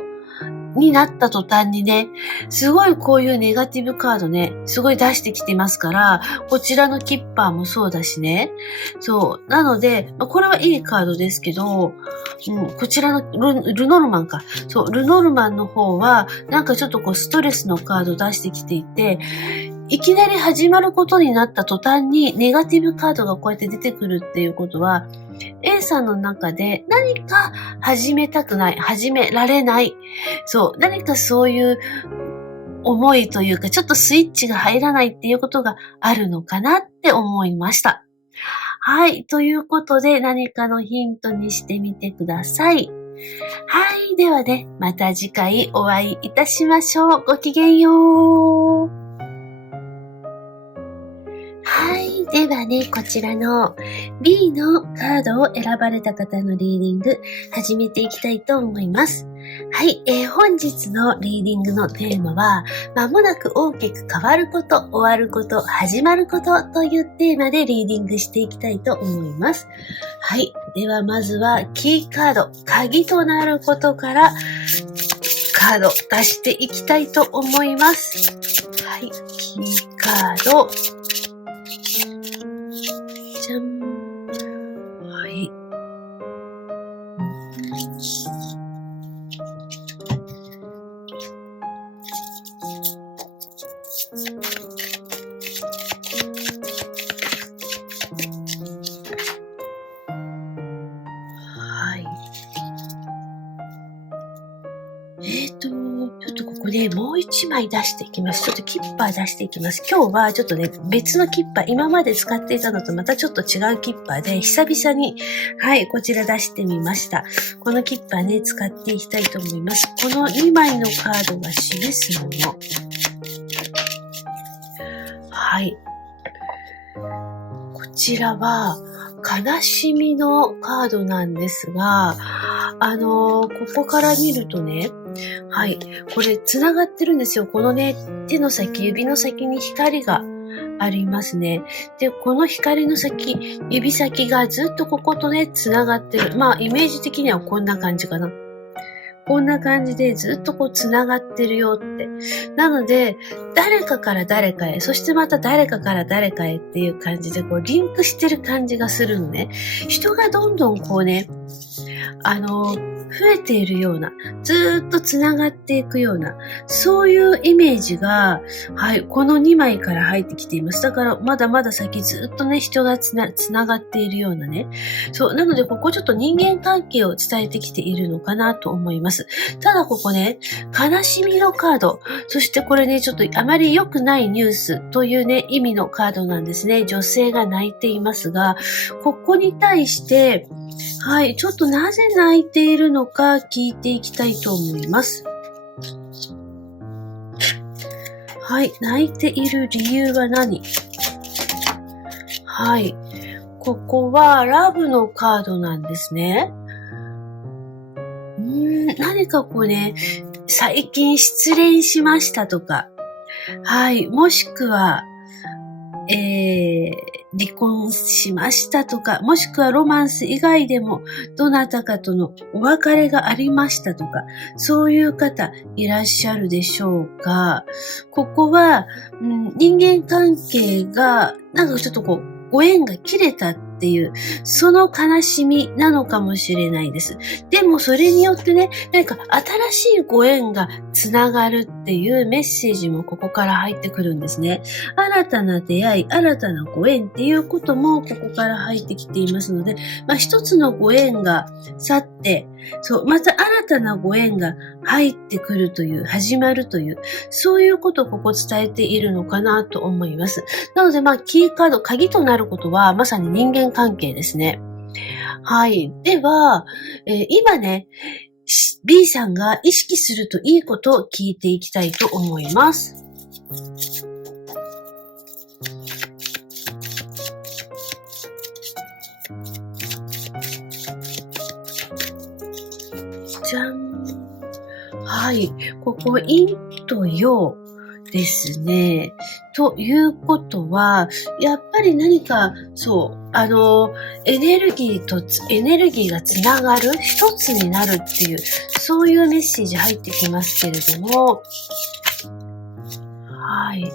になった途端にね、すごいこういうネガティブカードね、すごい出してきてますから、こちらのキッパーもそうだしね。そう。なので、これはいいカードですけど、こちらのルノルマンか。そう、ルノルマンの方は、なんかちょっとこうストレスのカード出してきていて、いきなり始まることになった途端にネガティブカードがこうやって出てくるっていうことは、A さんの中で何か始めたくない、始められない。そう、何かそういう思いというか、ちょっとスイッチが入らないっていうことがあるのかなって思いました。はい。ということで、何かのヒントにしてみてください。はい。ではね、また次回お会いいたしましょう。ごきげんよう。はい。ではね、こちらの B のカードを選ばれた方のリーディング、始めていきたいと思います。はい。本日のリーディングのテーマは、まもなく大きく変わること、終わること、始まることというテーマでリーディングしていきたいと思います。はい。ではまずはキーカード、鍵となることからカード出していきたいと思います。はい。キーカード。じゃん。はい。はい。ね、もう一枚出していきます。ちょっとキッパー出していきます。今日はちょっとね、別のキッパー、今まで使っていたのとまたちょっと違うキッパーで、久々に、はい、こちら出してみました。このキッパーね、使っていきたいと思います。この2枚のカードが示すもの。はい。こちらは、悲しみのカードなんですが、ここから見るとね、はい、これ繋がってるんですよ。このね、手の先、指の先に光がありますね。で、この光の先、指先がずっとこことね、繋がってる。まあ、イメージ的にはこんな感じかな。こんな感じでずっとこう繋がってるよって。なので、誰かから誰かへ、そしてまた誰かから誰かへっていう感じで、こうリンクしてる感じがするのね。人がどんどんこうね、増えているような、ずーっと繋がっていくような、そういうイメージが、はい、この2枚から入ってきています。だから、まだまだ先ずっとね、人が繋がっているようなね。そう、なので、ここちょっと人間関係を伝えてきているのかなと思います。ただ、ここね、悲しみのカード、そしてこれね、ちょっとあまり良くないニュースというね、意味のカードなんですね。女性が泣いていますが、ここに対して、はい、ちょっとなぜ泣いているのか聞いていきたいと思います。はい、泣いている理由は何？はい、ここはラブのカードなんですね。何かこうね、最近失恋しましたとか、はい、もしくは、離婚しましたとか、もしくはロマンス以外でもどなたかとのお別れがありましたとか、そういう方いらっしゃるでしょうか。ここは、人間関係がなんかちょっとこうご縁が切れたっていう、その悲しみなのかもしれないです。でもそれによってね、何か新しいご縁がつながるっていうメッセージもここから入ってくるんですね。新たな出会い、新たなご縁っていうこともここから入ってきていますので、一つのご縁が去って、そう、また新たなご縁が入ってくるという、始まるという、そういうことをここ伝えているのかなと思います。なので、キーカード、鍵となることは、まさに人間関係ですね。はい。では、今ね、B さんが意識するといいことを聞いていきたいと思います。じゃん。はい。ここ、陰と陽ですね。ということは、やっぱり何か、そう、エネルギーとエネルギーがつながる、一つになるっていう、そういうメッセージ入ってきますけれども、はい。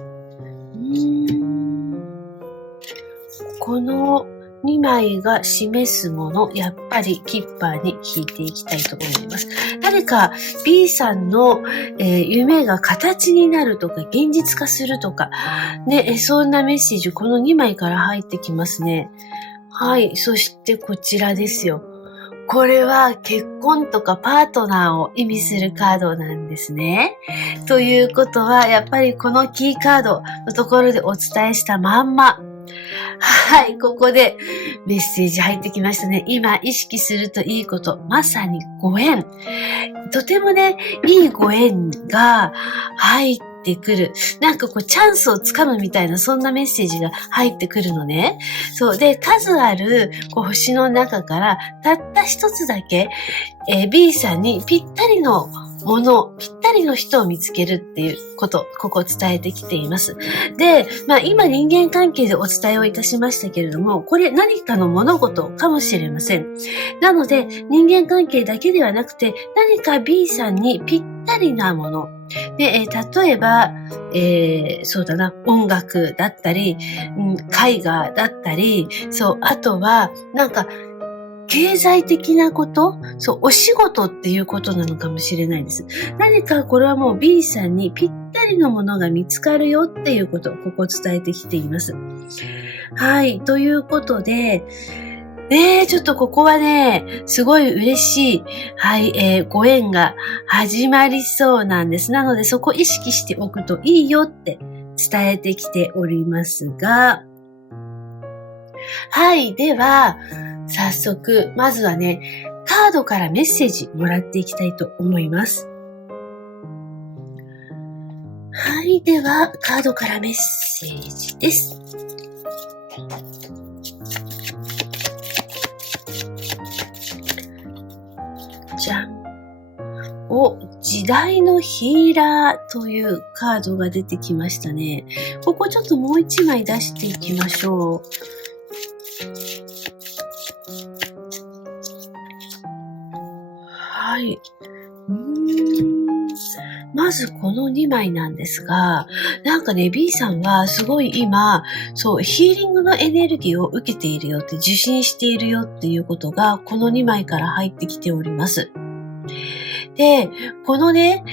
この2枚が示すもの、やっぱりキッパーに引いていきたいと思います。誰か B さんの、夢が形になるとか現実化するとか、ね、そんなメッセージこの2枚から入ってきますね。はい。そしてこちらですよ。これは結婚とかパートナーを意味するカードなんですね。ということは、やっぱりこのキーカードのところでお伝えしたまんま、はい、ここでメッセージ入ってきましたね。今意識するといいこと、まさにご縁。とてもね、いいご縁が入ってくる。なんかこうチャンスをつかむみたいな、そんなメッセージが入ってくるのね。そう。で、数あるこう星の中から、たった一つだけ、B さんにぴったりのもの、ぴったりの人を見つけるっていうこと、ここ伝えてきています。で、今人間関係でお伝えをいたしましたけれども、これ何かの物事かもしれません。なので、人間関係だけではなくて、何か B さんにぴったりなもの。で、例えば、そうだな、音楽だったり、絵画だったり、そう、あとは、なんか、経済的なこと、そう、お仕事っていうことなのかもしれないです。何かこれはもう B さんにぴったりのものが見つかるよっていうことをここ伝えてきています。はい。ということで、ねえ、ちょっとここはね、すごい嬉しい、はい、ご縁が始まりそうなんです。なのでそこ意識しておくといいよって伝えてきておりますが、はい、では、早速、まずはね、カードからメッセージもらっていきたいと思います。はい、では、カードからメッセージです。じゃん。時代のヒーラーというカードが出てきましたね。ここちょっともう一枚出していきましょう。はい。まずこの2枚なんですが、なんかね、B さんはすごい今、そう、ヒーリングのエネルギーを受けているよって、受信しているよっていうことが、この2枚から入ってきております。で、このね、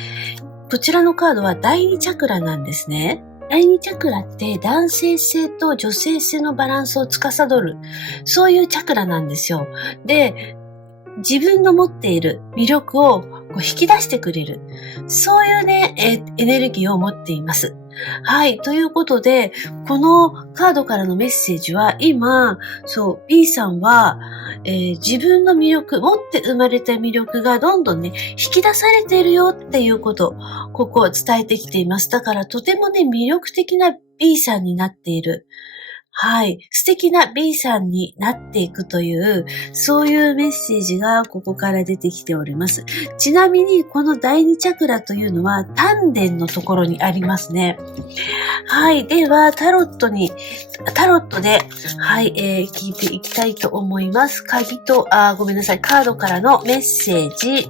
こちらのカードは第2チャクラなんですね。第2チャクラって男性性と女性性のバランスを司る、そういうチャクラなんですよ。で、自分の持っている魅力を引き出してくれる。そういうね、エネルギーを持っています。はい。ということで、このカードからのメッセージは、今、B さんは、自分の魅力、持って生まれた魅力がどんどんね、引き出されているよっていうこと、ここを伝えてきています。だからとてもね、魅力的な B さんになっている。はい。素敵な B さんになっていくという、そういうメッセージがここから出てきております。ちなみに、この第2チャクラというのは、丹田のところにありますね。はい。では、タロットで、はい、聞いていきたいと思います。ごめんなさい。カードからのメッセージ。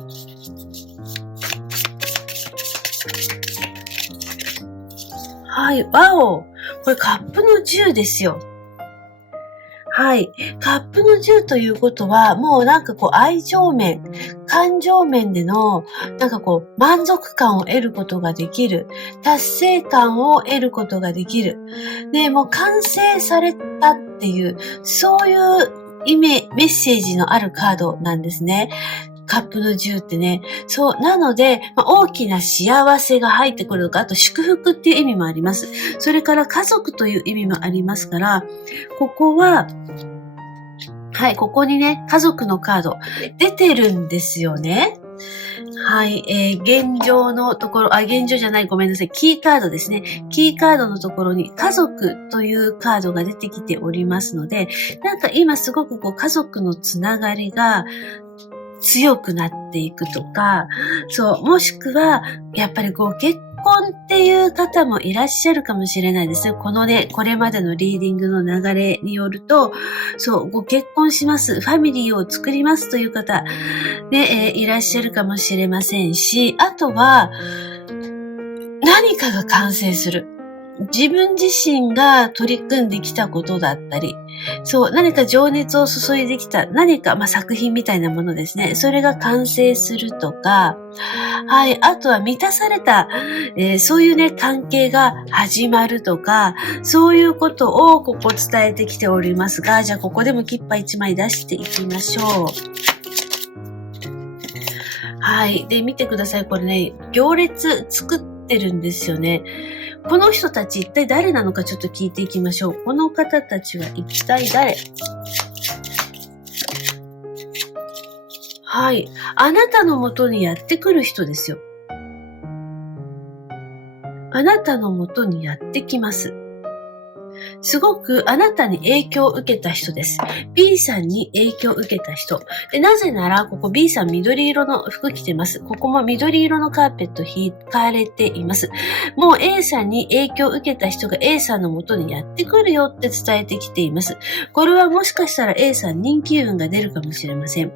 はい。わお。これカップの10ですよ。はい。カップの10ということは、もうなんか愛情面、感情面での、満足感を得ることができる。達成感を得ることができる。で、もう完成されたっていう、そういうメッセージのあるカードなんですね。カップの10ってね。そう。なので、大きな幸せが入ってくるとか、あと祝福っていう意味もあります。それから家族という意味もありますから、ここは、はい、ここにね、家族のカード出てるんですよね。はい、現状のところ、現状じゃない、ごめんなさい。キーカードですね。キーカードのところに家族というカードが出てきておりますので、なんか今すごく家族のつながりが強くなっていくとか、もしくは、やっぱり結婚っていう方もいらっしゃるかもしれないですね。これまでのリーディングの流れによると、ご結婚します、ファミリーを作りますという方、ね、いらっしゃるかもしれませんし、あとは、何かが完成する。自分自身が取り組んできたことだったり、何か情熱を注いできた、何か、作品みたいなものですね。それが完成するとか、はい、あとは満たされた、そういうね、関係が始まるとか、そういうことをここ伝えてきておりますが、じゃあここでもキッパ1枚出していきましょう。はい。で、見てください。これね、行列作ってるんですよね。この人たち一体誰なのかちょっと聞いていきましょう。この方たちは一体誰？はい。あなたの元にやってくる人ですよ。あなたの元にやってきます。すごくあなたに影響を受けた人です。B さんに影響を受けた人。で、なぜなら、ここ B さん緑色の服着てます。ここも緑色のカーペット引かれています。もう A さんに影響を受けた人が A さんの元にやってくるよって伝えてきています。これはもしかしたら A さん人気運が出るかもしれません。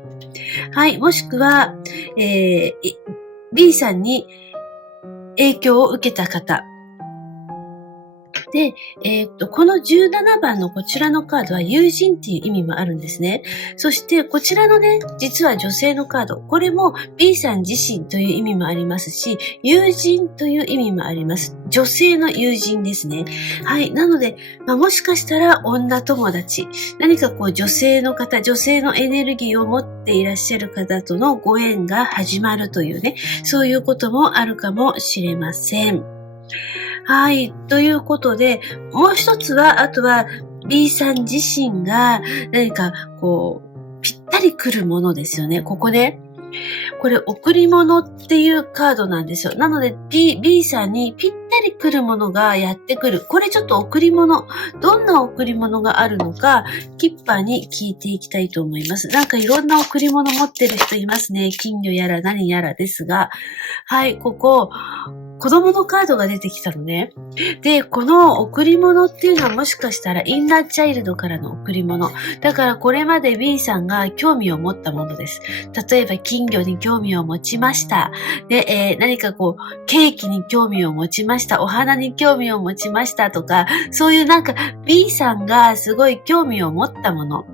はい。もしくは、B さんに影響を受けた方。で、この17番のこちらのカードは友人っていう意味もあるんですね。そしてこちらのね、実は女性のカード、これも B さん自身という意味もありますし、友人という意味もあります。女性の友人ですね。はい。なので、もしかしたら女友達、何かこう女性の方、女性のエネルギーを持っていらっしゃる方とのご縁が始まるというね、そういうこともあるかもしれません。はい。ということで、もう一つは、あとは B さん自身が何かこう、ぴったり来るものですよね。ここね。これ、贈り物っていうカードなんですよ。なので B さんにぴったり来るものがやってくる。これちょっと贈り物。どんな贈り物があるのか、キッパーに聞いていきたいと思います。なんかいろんな贈り物持ってる人いますね。金魚やら何やらですが。はい、ここ、子供のカードが出てきたのね。で、この贈り物っていうのはもしかしたらインナーチャイルドからの贈り物。だからこれまで B さんが興味を持ったものです。例えば金魚に興味を持ちました。で、何かこう、ケーキに興味を持ちました。お花に興味を持ちましたとか、そういうなんか B さんがすごい興味を持ったもの。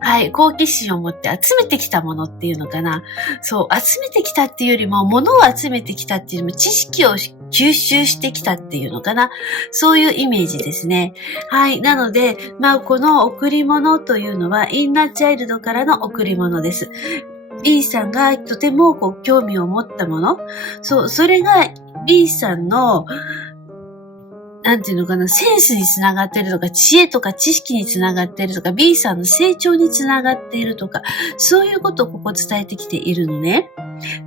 はい、好奇心を持って集めてきたものっていうのかな。そう、集めてきたっていうよりも、物を集めてきたっていうよりも、知識を吸収してきたっていうのかな。そういうイメージですね。はい、なので、この贈り物というのは、インナーチャイルドからの贈り物です。B さんがとてもこう興味を持ったもの。そう、それが B さんの、なんていうのかな、センスにつながっているとか、知恵とか知識につながっているとか、B さんの成長につながっているとか、そういうことをここ伝えてきているのね。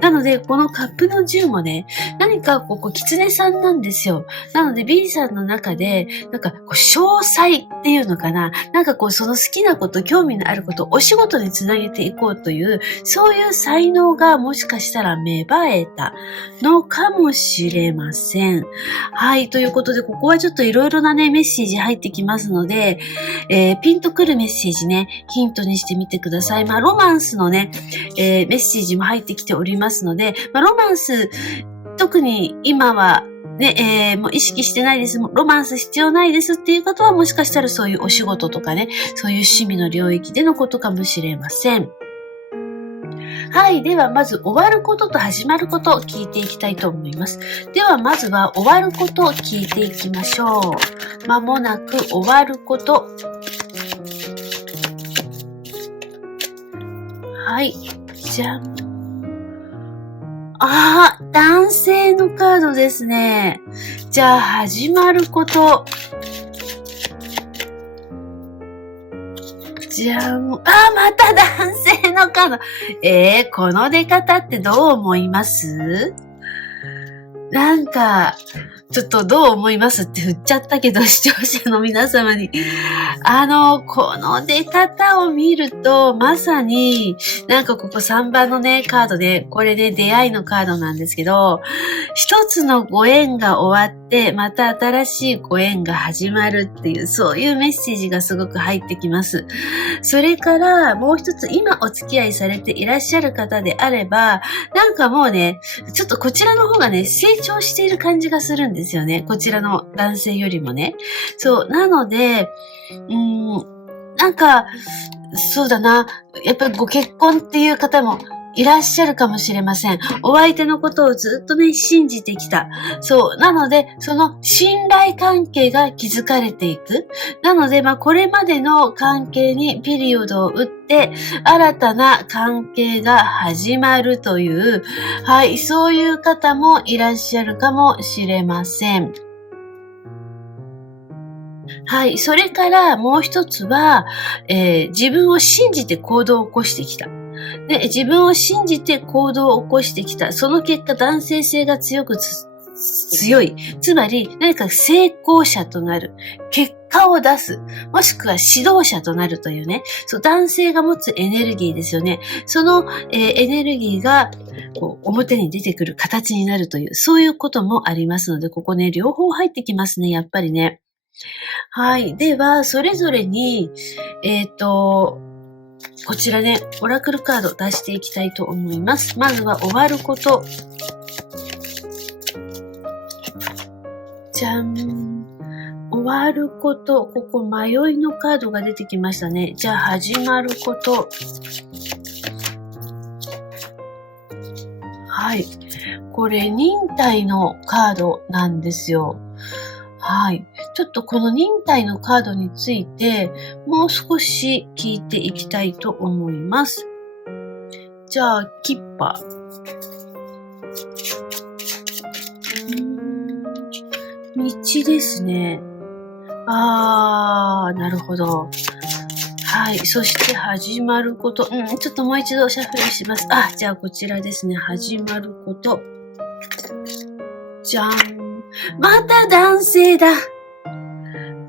なので、このカップの10もね、何かここ、狐さんなんですよ。なので、B さんの中で、なんか、詳細っていうのかな。なんかこう、その好きなこと、興味のあること、お仕事につなげていこうという、そういう才能がもしかしたら芽生えたのかもしれません。はい、ということで、ここはちょっといろいろなね、メッセージ入ってきますので、ピンとくるメッセージね、ヒントにしてみてください。ロマンスのね、メッセージも入ってきておりますので、ロマンス、特に今はね、もう意識してないです。ロマンス必要ないですっていう方はもしかしたらそういうお仕事とかね、そういう趣味の領域でのことかもしれません。はい。では、まず終わることと始まることを聞いていきたいと思います。では、まずは終わることを聞いていきましょう。まもなく終わること。はい。じゃん。男性のカードですね。じゃあ、始まること。じゃん。また男性のカード。この出方ってどう思います？なんか、ちょっとどう思いますって振っちゃったけど、視聴者の皆様に。この出方を見ると、まさに、なんかここ3番のね、カードで、これで出会いのカードなんですけど、一つのご縁が終わって、また新しいご縁が始まるっていう、そういうメッセージがすごく入ってきます。それから、もう一つ、今お付き合いされていらっしゃる方であれば、なんかもうね、ちょっとこちらの方がね、成長している感じがするんですよね。こちらの男性よりもね。そう。なので、なんか、そうだな。やっぱりご結婚っていう方もいらっしゃるかもしれません。お相手のことをずっとね、信じてきた。そう。なので、その信頼関係が築かれていく。なので、これまでの関係にピリオドを打って、新たな関係が始まるという、はい、そういう方もいらっしゃるかもしれません。はい。それからもう一つは、自分を信じて行動を起こしてきた。で、自分を信じて行動を起こしてきた。その結果、男性性が強い。つまり、何か成功者となる。結果を出す。もしくは指導者となるというね。そう、男性が持つエネルギーですよね。その、エネルギーが、表に出てくる形になるという、そういうこともありますので、ここね、両方入ってきますね、やっぱりね。はい。では、それぞれに、こちらね、オラクルカード出していきたいと思います。まずは終わること。じゃん。わること、ここ迷いのカードが出てきましたね。じゃあ始まること。はい。これ忍耐のカードなんですよ。はい。ちょっとこの忍耐のカードについてもう少し聞いていきたいと思います。じゃあ、キッパ。道ですね。なるほど。はい。そして始まること。ちょっともう一度シャッフルします。じゃあこちらですね。始まること。じゃん。また男性だ。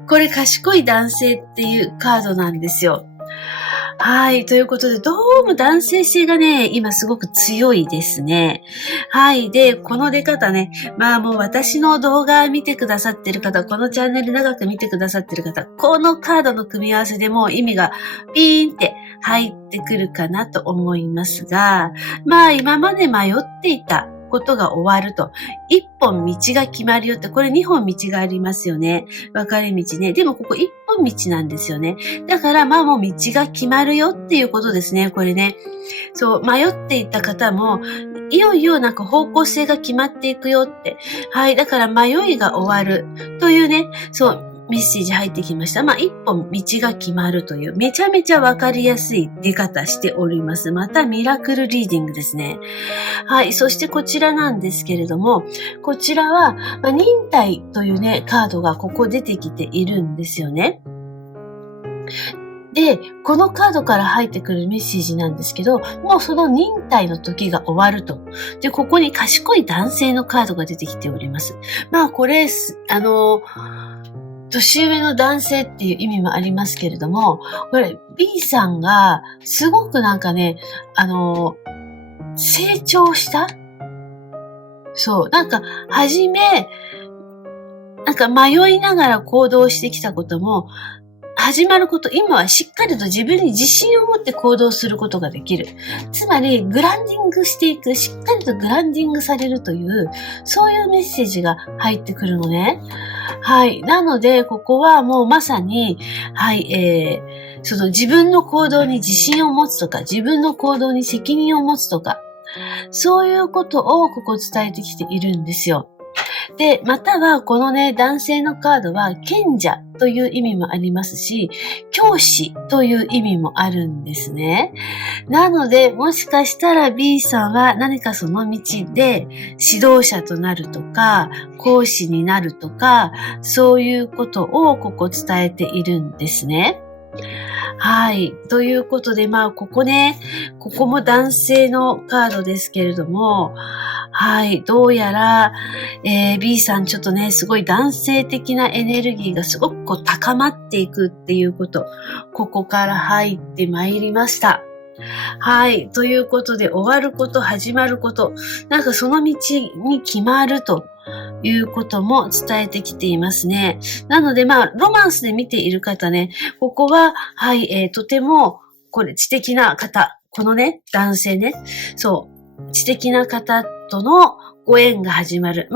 これ賢い男性っていうカードなんですよ。はい。ということで、どうも男性性がね、今すごく強いですね。はい。で、この出方ね、もう私の動画見てくださってる方、このチャンネル長く見てくださってる方、このカードの組み合わせでもう意味がピーンって入ってくるかなと思いますが、今まで迷っていたことが終わると。一本道が決まるよって、これ二本道がありますよね。分かれ道ね。でもここ一本道なんですよね。だからもう道が決まるよっていうことですね。これね。そう、迷っていた方も、いよいよ方向性が決まっていくよって。はい。だから迷いが終わるというね、そう、メッセージ入ってきました。一本道が決まるという、めちゃめちゃわかりやすい出方しております。またミラクルリーディングですね。はい。そしてこちらなんですけれども、こちらは、忍耐というね、カードがここ出てきているんですよね。で、このカードから入ってくるメッセージなんですけど、もうその忍耐の時が終わると。で、ここに賢い男性のカードが出てきております。これ、年上の男性っていう意味もありますけれども、これ B さんがすごく成長したそう。はじめ、迷いながら行動してきたことも、始まること、今はしっかりと自分に自信を持って行動することができる。つまり、グランディングしていく、しっかりとグランディングされるという、そういうメッセージが入ってくるのね。はい。なので、ここはもうまさに、はい、その自分の行動に自信を持つとか、自分の行動に責任を持つとか、そういうことをここ伝えてきているんですよ。で、またはこのね、男性のカードは賢者という意味もありますし、教師という意味もあるんですね。なので、もしかしたら B さんは何かその道で指導者となるとか、講師になるとか、そういうことをここ伝えているんですね。はい。ということで、ここね、ここも男性のカードですけれども、はい。どうやら、B さんちょっとね、すごい男性的なエネルギーがすごく高まっていくっていうこと、ここから入ってまいりました。はい。ということで、終わること、始まること、その道に決まるということも伝えてきていますね。なので、ロマンスで見ている方ね、ここは、はい、とても、これ、知的な方、このね、男性ね、そう、知的な方とのご縁が始まる。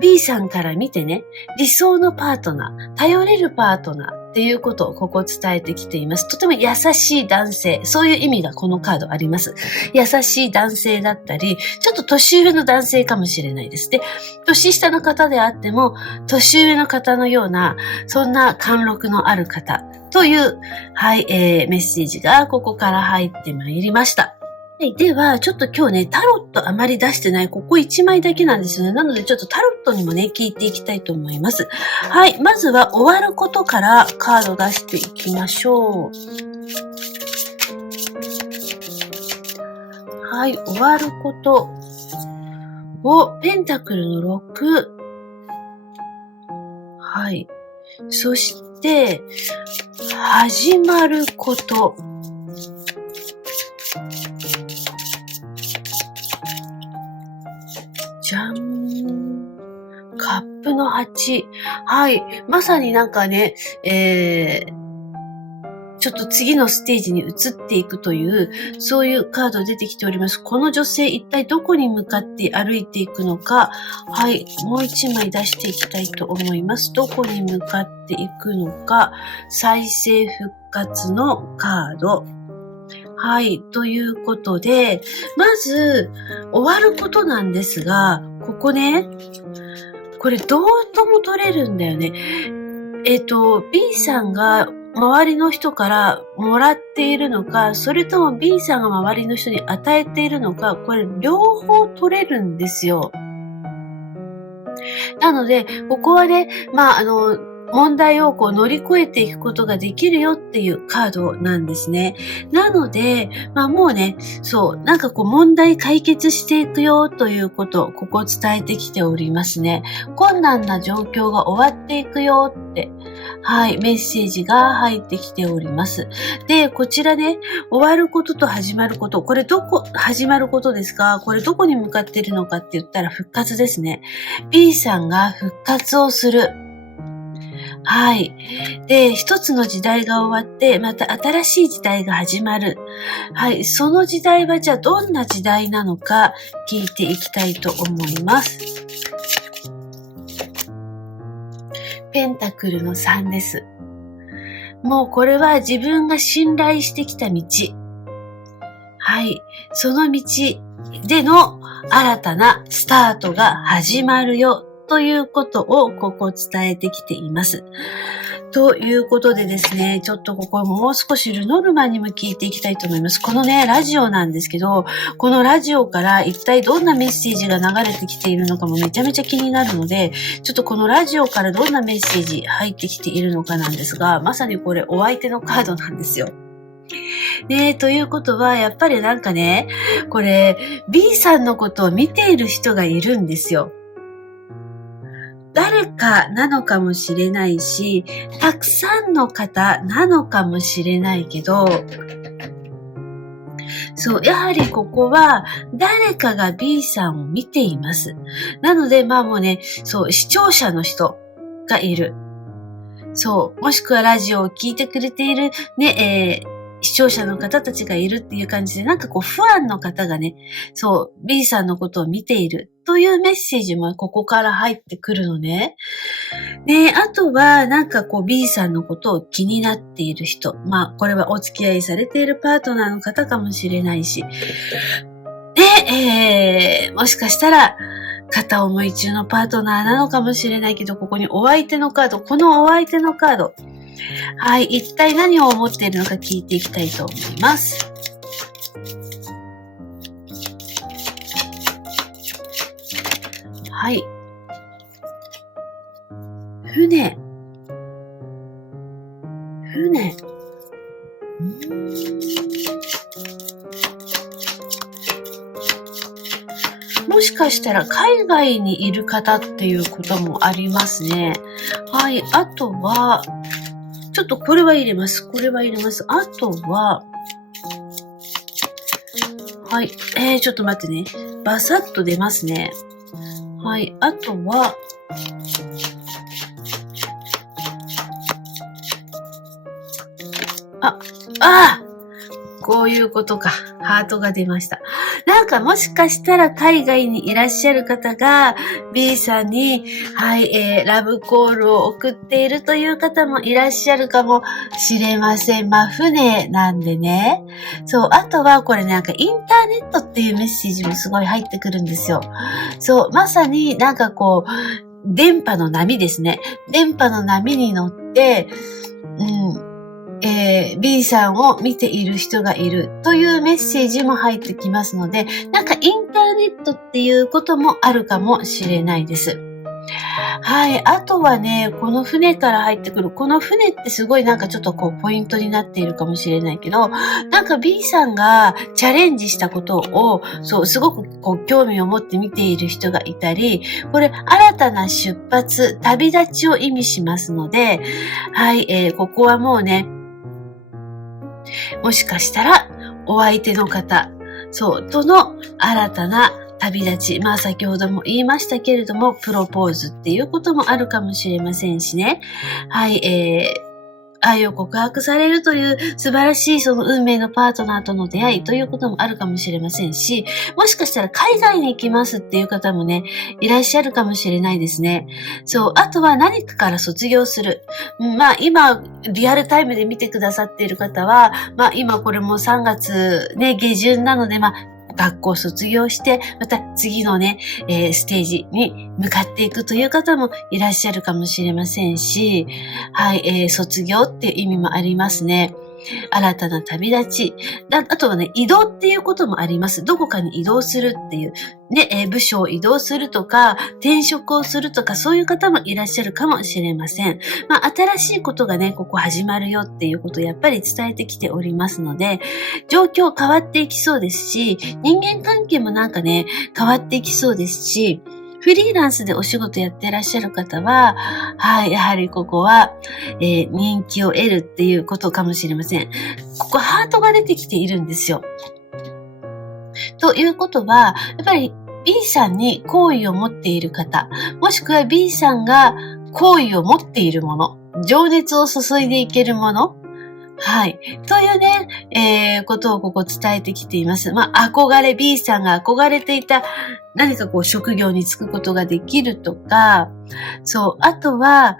B さんから見てね、理想のパートナー、頼れるパートナーっていうことをここ伝えてきています。とても優しい男性、そういう意味がこのカードあります。優しい男性だったり、ちょっと年上の男性かもしれないです。で、年下の方であっても、年上の方のような、そんな貫禄のある方という、はい、メッセージがここから入ってまいりました。はい。では、ちょっと今日ね、タロットあまり出してない、ここ1枚だけなんですよね。なので、ちょっとタロットにもね、聞いていきたいと思います。はい。まずは、終わることからカード出していきましょう。はい。終わること。ペンタクルの6。はい。そして、始まること。じゃん。カップの8。はい。まさにね、ちちょっと次のステージに移っていくという、そういうカード出てきております。この女性一体どこに向かって歩いていくのか、はい、もう一枚出していきたいと思います。どこに向かっていくのか、再生復活のカード。はい。ということで、まず、終わることなんですが、ここね、これどうとも取れるんだよね。B さんが周りの人からもらっているのか、それとも B さんが周りの人に与えているのか、これ両方取れるんですよ。なので、ここはね、問題を乗り越えていくことができるよっていうカードなんですね。なので、もうね、問題解決していくよということをここ伝えてきておりますね。困難な状況が終わっていくよって、はい、メッセージが入ってきております。で、こちらね、終わることと始まること、これ始まることですか？これどこに向かっているのかって言ったら復活ですね。B さんが復活をする。はい。で、一つの時代が終わって、また新しい時代が始まる。はい。その時代はじゃあどんな時代なのか聞いていきたいと思います。ペンタクルの3です。もうこれは自分が信頼してきた道。はい。その道での新たなスタートが始まるよ。ということをここ伝えてきています。ということでですね、ちょっとここもう少しルノルマンにも聞いていきたいと思います。このね、ラジオなんですけど、このラジオから一体どんなメッセージが流れてきているのかもめちゃめちゃ気になるので、ちょっとこのラジオからどんなメッセージ入ってきているのかなんですが、まさにこれお相手のカードなんですよ。ね、ということは、やっぱりこれ B さんのことを見ている人がいるんですよ。誰かなのかもしれないし、たくさんの方なのかもしれないけど、やはりここは誰かが B さんを見ています。なので、視聴者の人がいる。もしくはラジオを聞いてくれている視聴者の方たちがいるっていう感じで、ファンの方がね、B さんのことを見ているというメッセージもここから入ってくるのね。で、あとは、B さんのことを気になっている人。これはお付き合いされているパートナーの方かもしれないし。で、もしかしたら、片思い中のパートナーなのかもしれないけど、ここにお相手のカード、このお相手のカード。はい、一体何を思っているのか聞いていきたいと思います。はい。船。もしかしたら海外にいる方っていうこともありますね。はい。あとは、ちょっとこれは入れます。あとは、はい。ちょっと待ってね。バサッと出ますね。はい。あとは、こういうことか。ハートが出ました。もしかしたら海外にいらっしゃる方が B さんに、はい、ラブコールを送っているという方もいらっしゃるかもしれません。船なんでね。あとはこれインターネットっていうメッセージもすごい入ってくるんですよ。まさに電波の波ですね。電波の波に乗って、B さんを見ている人がいるというメッセージも入ってきますので、インターネットっていうこともあるかもしれないです。はい。あとはね、この船から入ってくる。この船ってすごいちょっとポイントになっているかもしれないけど、B さんがチャレンジしたことを、すごく興味を持って見ている人がいたり、これ新たな出発、旅立ちを意味しますので、はい。ここはもうね、もしかしたらお相手の方、との新たな旅立ち。先ほども言いましたけれども、プロポーズっていうこともあるかもしれませんしね。はい、愛を告白されるという素晴らしいその運命のパートナーとの出会いということもあるかもしれませんし、もしかしたら海外に行きますっていう方もね、いらっしゃるかもしれないですね。そう、あとは何かから卒業する。今、リアルタイムで見てくださっている方は、今これも3月ね、下旬なので、学校卒業して、また次のね、ステージに向かっていくという方もいらっしゃるかもしれませんし、はい、卒業っていう意味もありますね。新たな旅立ち。あとはね、移動っていうこともあります。どこかに移動するっていう。ね、部署を移動するとか、転職をするとか、そういう方もいらっしゃるかもしれません。新しいことがね、ここ始まるよっていうことをやっぱり伝えてきておりますので、状況変わっていきそうですし、人間関係もなんかね、変わっていきそうですし、フリーランスでお仕事やってらっしゃる方は、はい、やはりここは、人気を得るっていうことかもしれません。ここハートが出てきているんですよ。ということは、やっぱり B さんに好意を持っている方、もしくは B さんが好意を持っているもの、情熱を注いでいけるもの、はい。というね、ことをここ伝えてきています。B さんが憧れていた何か職業に就くことができるとか、そう、あとは、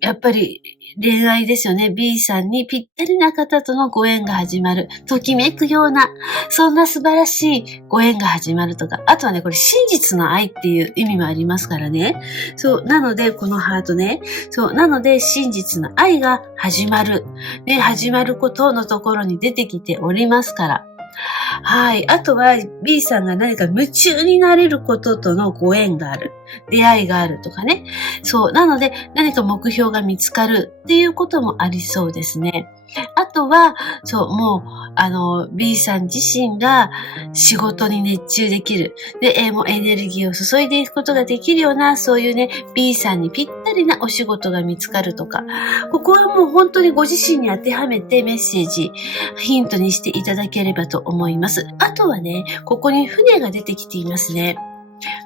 やっぱり恋愛ですよね。B さんにぴったりな方とのご縁が始まる。ときめくような、そんな素晴らしいご縁が始まるとか。あとはね、これ真実の愛っていう意味もありますからね。そう、なので、このハートね。そう、なので、真実の愛が始まる。ね、始まることのところに出てきておりますから。はい。あとは B さんが何か夢中になれることとのご縁がある。出会いがあるとかね。そう。なので何か目標が見つかるっていうこともありそうですね。あとは、そう、もう、B さん自身が仕事に熱中できる。で、もうエネルギーを注いでいくことができるような、そういうね、B さんにぴったりなお仕事が見つかるとか、ここはもう本当にご自身に当てはめてメッセージ、ヒントにしていただければと思います。あとはね、ここに船が出てきていますね。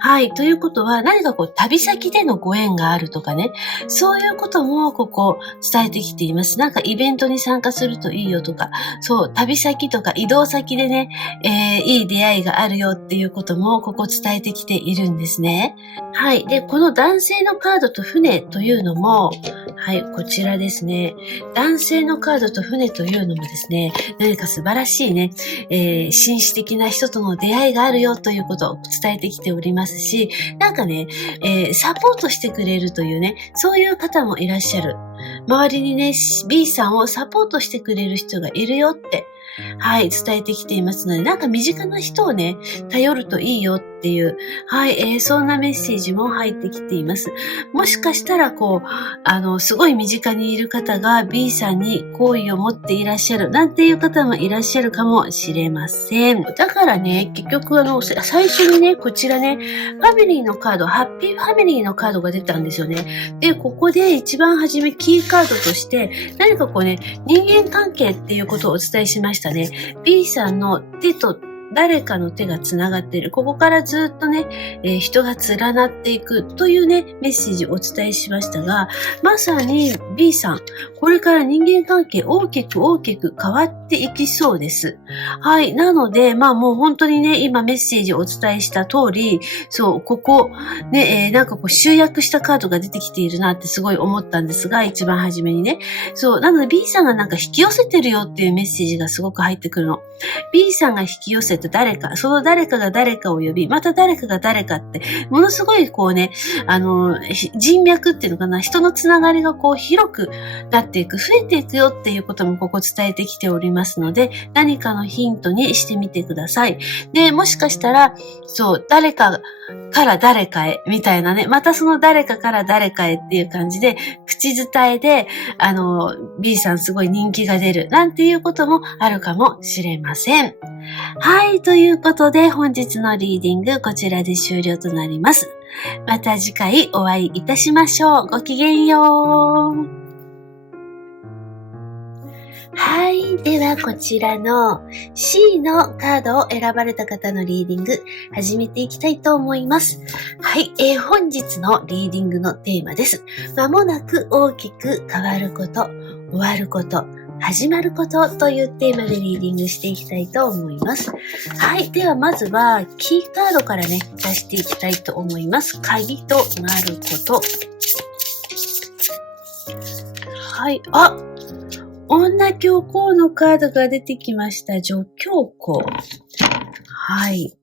はい。ということは、何か旅先でのご縁があるとかね、そういうこともここ伝えてきています。なんかイベントに参加するといいよとか、そう、旅先とか移動先でね、いい出会いがあるよっていうこともここ伝えてきているんですね。はい。で、この男性のカードと船というのも、はい、こちらですね。男性のカードと船というのもですね、何か素晴らしいね、紳士的な人との出会いがあるよということを伝えてきておりますし、なんかね、サポートしてくれるというね、そういう方もいらっしゃる。周りにね、B さんをサポートしてくれる人がいるよって、はい、伝えてきていますので、なんか身近な人をね、頼るといいよっていう、はい、そんなメッセージも入ってきています。もしかしたら、すごい身近にいる方が B さんに好意を持っていらっしゃる、なんていう方もいらっしゃるかもしれません。だからね、結局最初にね、こちらね、ファミリーのカード、ハッピーファミリーのカードが出たんですよね。で、ここで一番初めキーカードとして、何か人間関係っていうことをお伝えしましたね。B さんの手と誰かの手がつながっている。ここからずっとね、人が連なっていくというね、メッセージをお伝えしましたが、まさに B さん、これから人間関係大きく変わっていきそうです。はい。なので、もう本当にね、今メッセージをお伝えした通り、そう、ここ、ね、なんか集約したカードが出てきているなってすごい思ったんですが、一番初めにね。そう、なので B さんがなんか引き寄せてるよっていうメッセージがすごく入ってくるの。B さんが引き寄せた誰か、その誰かが誰かを呼び、また誰かが誰かって、ものすごい人脈っていうのかな、人のつながりが広くなっていく、増えていくよっていうこともここ伝えてきておりますので、何かのヒントにしてみてください。で、もしかしたら、そう、誰かから誰かへ、みたいなね、またその誰かから誰かへっていう感じで、口伝えで、B さんすごい人気が出る、なんていうこともあるかもしれません。はい、ということで本日のリーディングこちらで終了となります。また次回お会いいたしましょう。ごきげんよう。はい。では、こちらの C のカードを選ばれた方のリーディング、始めていきたいと思います。はい。本日のリーディングのテーマです。まもなく大きく変わること、終わること、始まることというテーマでリーディングしていきたいと思います。はい。では、まずは、キーカードからね、出していきたいと思います。鍵となること。はい。女教皇のカードが出てきました。女教皇。はい。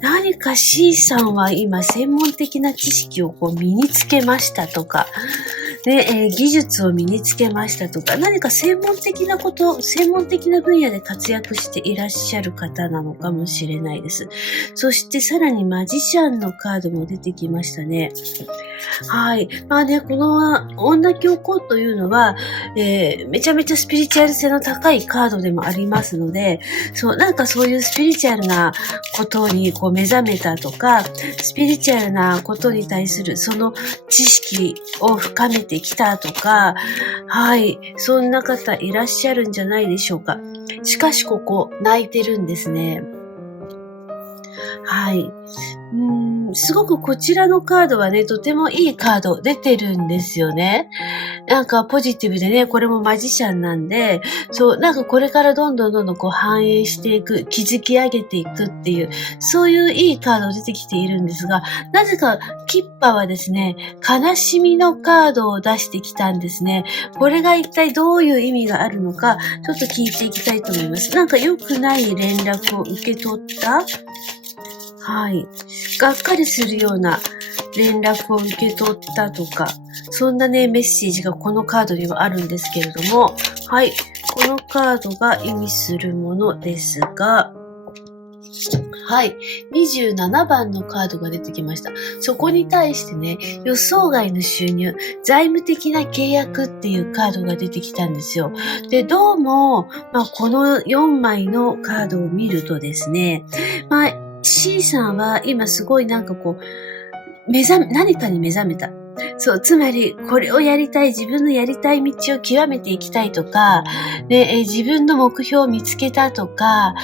何か C さんは今専門的な知識を身につけましたとか、で、技術を身につけましたとか、何か専門的な分野で活躍していらっしゃる方なのかもしれないです。そしてさらにマジシャンのカードも出てきましたね。はい。まあね、この女教皇というのは、めちゃめちゃスピリチュアル性の高いカードでもありますので、なんかそういうスピリチュアルなことに目覚めたとか、スピリチュアルなことに対するその知識を深めてきたとか、はい。そんな方いらっしゃるんじゃないでしょうか。しかしここ、泣いてるんですね。はい。すごくこちらのカードはね、とてもいいカード出てるんですよね。なんかポジティブでね、これもマジシャンなんで、なんかこれからどんどん反映していく、築き上げていくっていう、そういういいカード出てきているんですが、なぜかキッパはですね、悲しみのカードを出してきたんですね。これが一体どういう意味があるのか、ちょっと聞いていきたいと思います。なんか良くない連絡を受け取ったはい。がっかりするような連絡を受け取ったとか、そんなね、メッセージがこのカードにはあるんですけれども、はい。このカードが意味するものですが、はい。27番のカードが出てきました。そこに対してね、予想外の収入、財務的な契約っていうカードが出てきたんですよ。で、どうも、この4枚のカードを見るとですね、C さんは今すごい何かに目覚めた。つまり、これをやりたい、自分のやりたい道を極めていきたいとか、自分の目標を見つけたとか、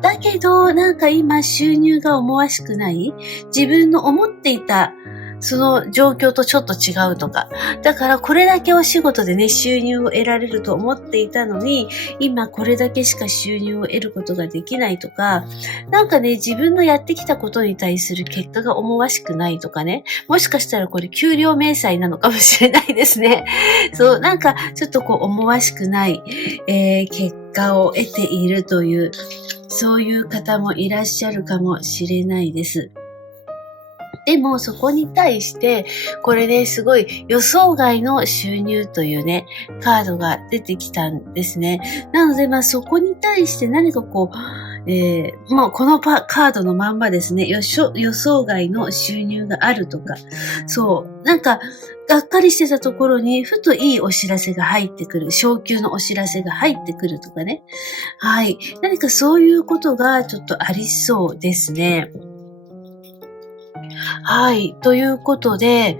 だけど、なんか今収入が思わしくない、自分の思っていた、その状況とちょっと違うとか。だからこれだけお仕事でね、収入を得られると思っていたのに、今これだけしか収入を得ることができないとか、なんかね、自分のやってきたことに対する結果が思わしくないとかね、もしかしたらこれ給料明細なのかもしれないですね。なんかちょっと思わしくない、結果を得ているという、そういう方もいらっしゃるかもしれないです。でもそこに対して、これね、すごい予想外の収入というね、カードが出てきたんですね。なので、そこに対して何かこのカードのまんまですね、予想外の収入があるとか、なんか、がっかりしてたところに、ふといいお知らせが入ってくる、昇給のお知らせが入ってくるとかね。はい。何かそういうことがちょっとありそうですね。はい。ということで、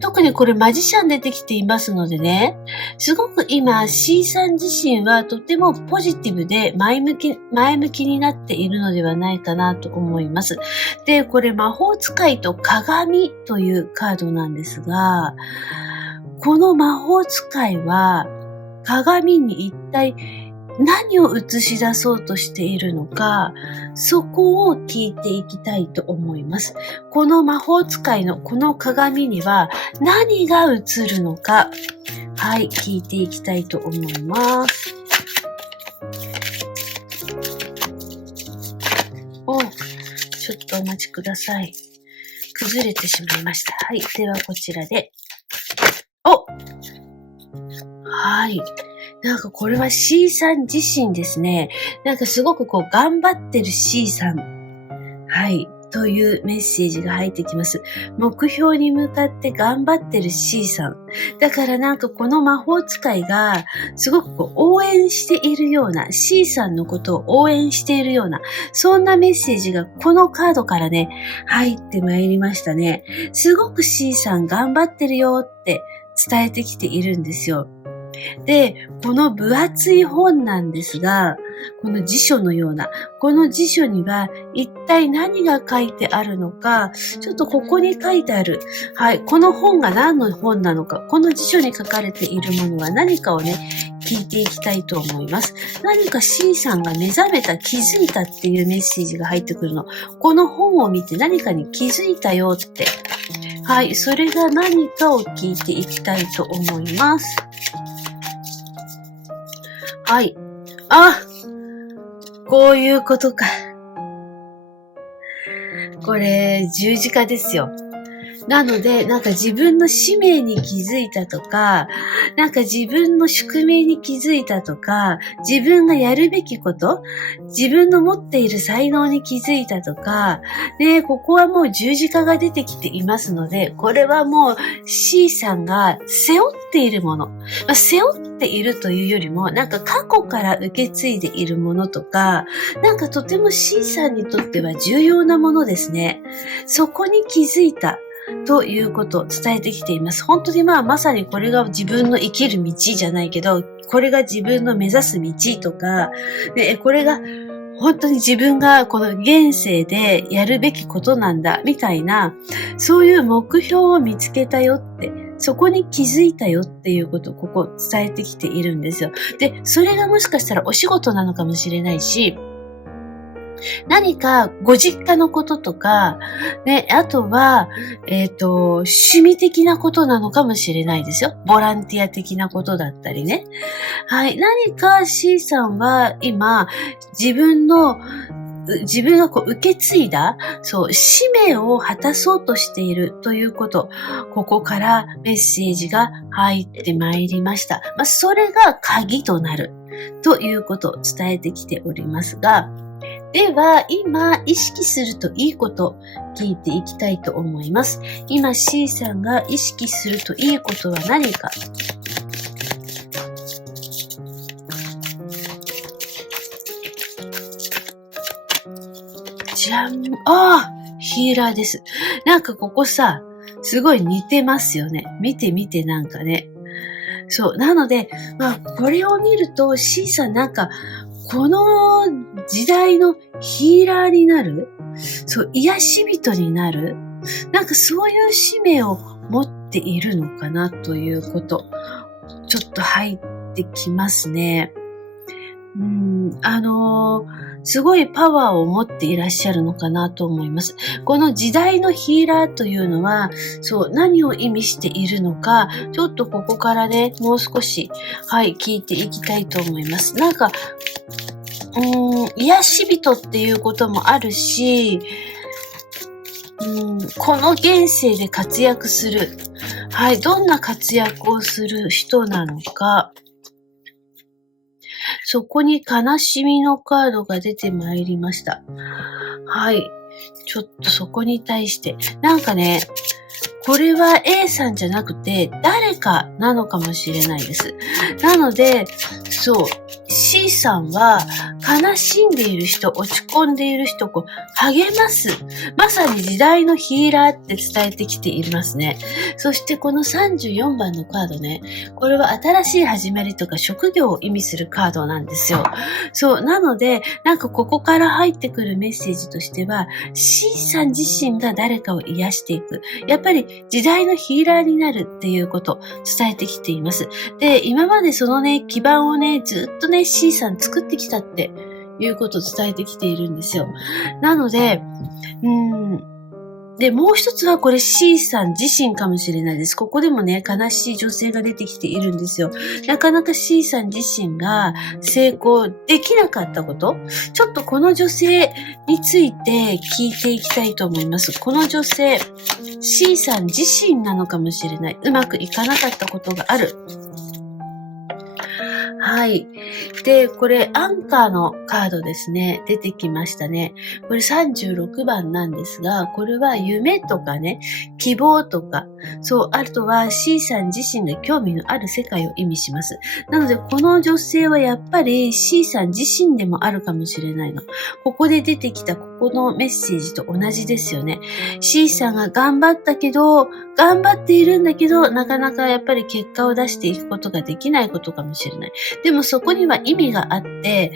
特にこれマジシャン出てきていますのでね、すごく今 C さん自身はとてもポジティブで前向きになっているのではないかなと思います。で、これ魔法使いと鏡というカードなんですが、この魔法使いは鏡に一体何を映し出そうとしているのか、そこを聞いていきたいと思います。この魔法使いのこの鏡には何が映るのか、はい、聞いていきたいと思います。ちょっとお待ちください。崩れてしまいました。はい、ではこちらで。はい。なんかこれは C さん自身ですね。なんかすごく頑張ってる C さん。はい。というメッセージが入ってきます。目標に向かって頑張ってる C さん。だからなんかこの魔法使いがすごく応援しているような、C さんのことを応援しているような、そんなメッセージがこのカードからね、入ってまいりましたね。すごく C さん頑張ってるよって伝えてきているんですよ。で、この分厚い本なんですが、この辞書のような、この辞書には一体何が書いてあるのか、ちょっとここに書いてある。はい、この本が何の本なのか、この辞書に書かれているものは何かをね、聞いていきたいと思います。何か C さんが目覚めた、気づいたっていうメッセージが入ってくるの。この本を見て何かに気づいたよって。はい、それが何かを聞いていきたいと思います。はい。あ、こういうことか。これ、十字架ですよ。なので、なんか自分の使命に気づいたとか、なんか自分の宿命に気づいたとか、自分がやるべきこと、自分の持っている才能に気づいたとか、で、ここはもう十字架が出てきていますので、これはもう C さんが背負っているもの。背負っているというよりも、なんか過去から受け継いでいるものとか、なんかとても C さんにとっては重要なものですね。そこに気づいた。ということを伝えてきています。本当にまさにこれが自分の生きる道じゃないけど、これが自分の目指す道とか、でこれが本当に自分がこの現世でやるべきことなんだ、みたいな、そういう目標を見つけたよって、そこに気づいたよっていうことをここ伝えてきているんですよ。で、それがもしかしたらお仕事なのかもしれないし、何かご実家のこととか、ね、あとは、趣味的なことなのかもしれないですよ。ボランティア的なことだったりね。はい。何か C さんは今、自分がこう受け継いだ、そう、使命を果たそうとしているということ、ここからメッセージが入ってまいりました。それが鍵となるということを伝えてきておりますが、では、今、意識するといいこと、聞いていきたいと思います。今、C さんが意識するといいことは何か。じゃん。ヒーラーです。なんかここさ、すごい似てますよね。見てなんかね。そう。なので、これを見ると C さんなんか、この時代のヒーラーになる、そう、癒し人になる、なんかそういう使命を持っているのかなということ、ちょっと入ってきますね。すごいパワーを持っていらっしゃるのかなと思います。この時代のヒーラーというのは、そう、何を意味しているのか、ちょっとここからね、もう少し、はい、聞いていきたいと思います。なんか、癒し人っていうこともあるし、この現世で活躍する。はい、どんな活躍をする人なのか。そこに悲しみのカードが出てまいりました。はい。ちょっとそこに対して。なんかね、これは A さんじゃなくて誰かなのかもしれないです。なので、そう、C さんは悲しんでいる人、落ち込んでいる人を励ます。まさに時代のヒーラーって伝えてきていますね。そしてこの34番のカードね、これは新しい始まりとか職業を意味するカードなんですよ。そう、なので、なんかここから入ってくるメッセージとしては、C さん自身が誰かを癒していく。やっぱり時代のヒーラーになるっていうことを伝えてきています。で、今までそのね、基盤をね、ずっとね、C さん作ってきたっていうことを伝えてきているんですよ。なので、で、もう一つはこれ C さん自身かもしれないです。ここでもね、悲しい女性が出てきているんですよ。なかなか C さん自身が成功できなかったこと、ちょっとこの女性について聞いていきたいと思います。この女性、C さん自身なのかもしれない。うまくいかなかったことがある。はい。で、これ、アンカーのカードですね。出てきましたね。これ36番なんですが、これは夢とかね、希望とか、そう、あとは C さん自身が興味のある世界を意味します。なので、この女性はやっぱり C さん自身でもあるかもしれないの。ここで出てきたここのメッセージと同じですよね。C さんが頑張っているんだけど、なかなかやっぱり結果を出していくことができないことかもしれない。でもそこには意味があって、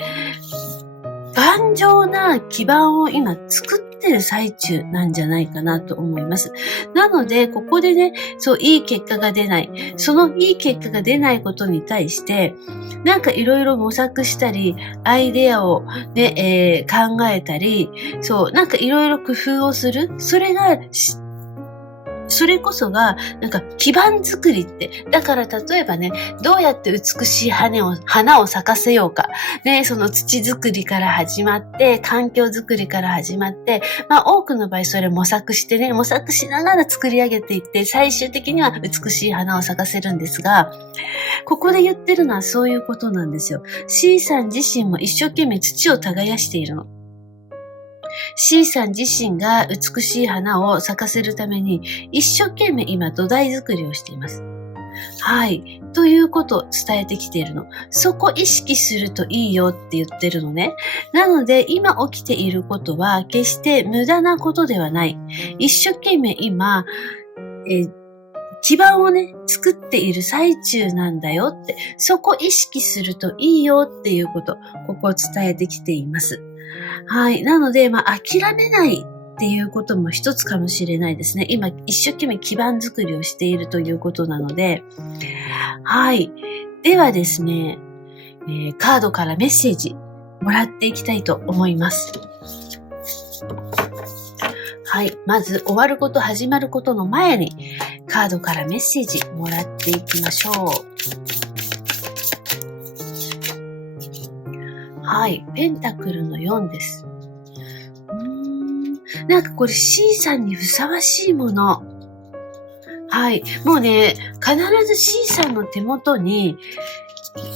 頑丈な基盤を今作ってる最中なんじゃないかなと思います。なので、ここでね、いい結果が出ない。そのいい結果が出ないことに対して、なんかいろいろ模索したり、アイデアをね、考えたり、なんかいろいろ工夫をする。それこそが、なんか基盤作りって、だから例えばね、どうやって美しい花を咲かせようか。ね、その土作りから始まって、環境作りから始まって、多くの場合それ模索してね、模索しながら作り上げていって、最終的には美しい花を咲かせるんですが、ここで言ってるのはそういうことなんですよ。C さん自身も一生懸命土を耕しているの。C さん自身が美しい花を咲かせるために一生懸命今土台作りをしています。はい。ということを伝えてきているの。そこ意識するといいよって言ってるのね。なので今起きていることは決して無駄なことではない。一生懸命今、基盤をね、作っている最中なんだよって、そこ意識するといいよっていうこと、ここを伝えてきています。はい。なので、諦めないっていうことも一つかもしれないですね。今、一生懸命基盤作りをしているということなので、はい。ではですね、カードからメッセージもらっていきたいと思います。はい。まず、終わること、始まることの前に、カードからメッセージもらっていきましょう。はい。ペンタクルの4です。なんかこれ C さんにふさわしいもの。はい。もうね、必ず C さんの手元に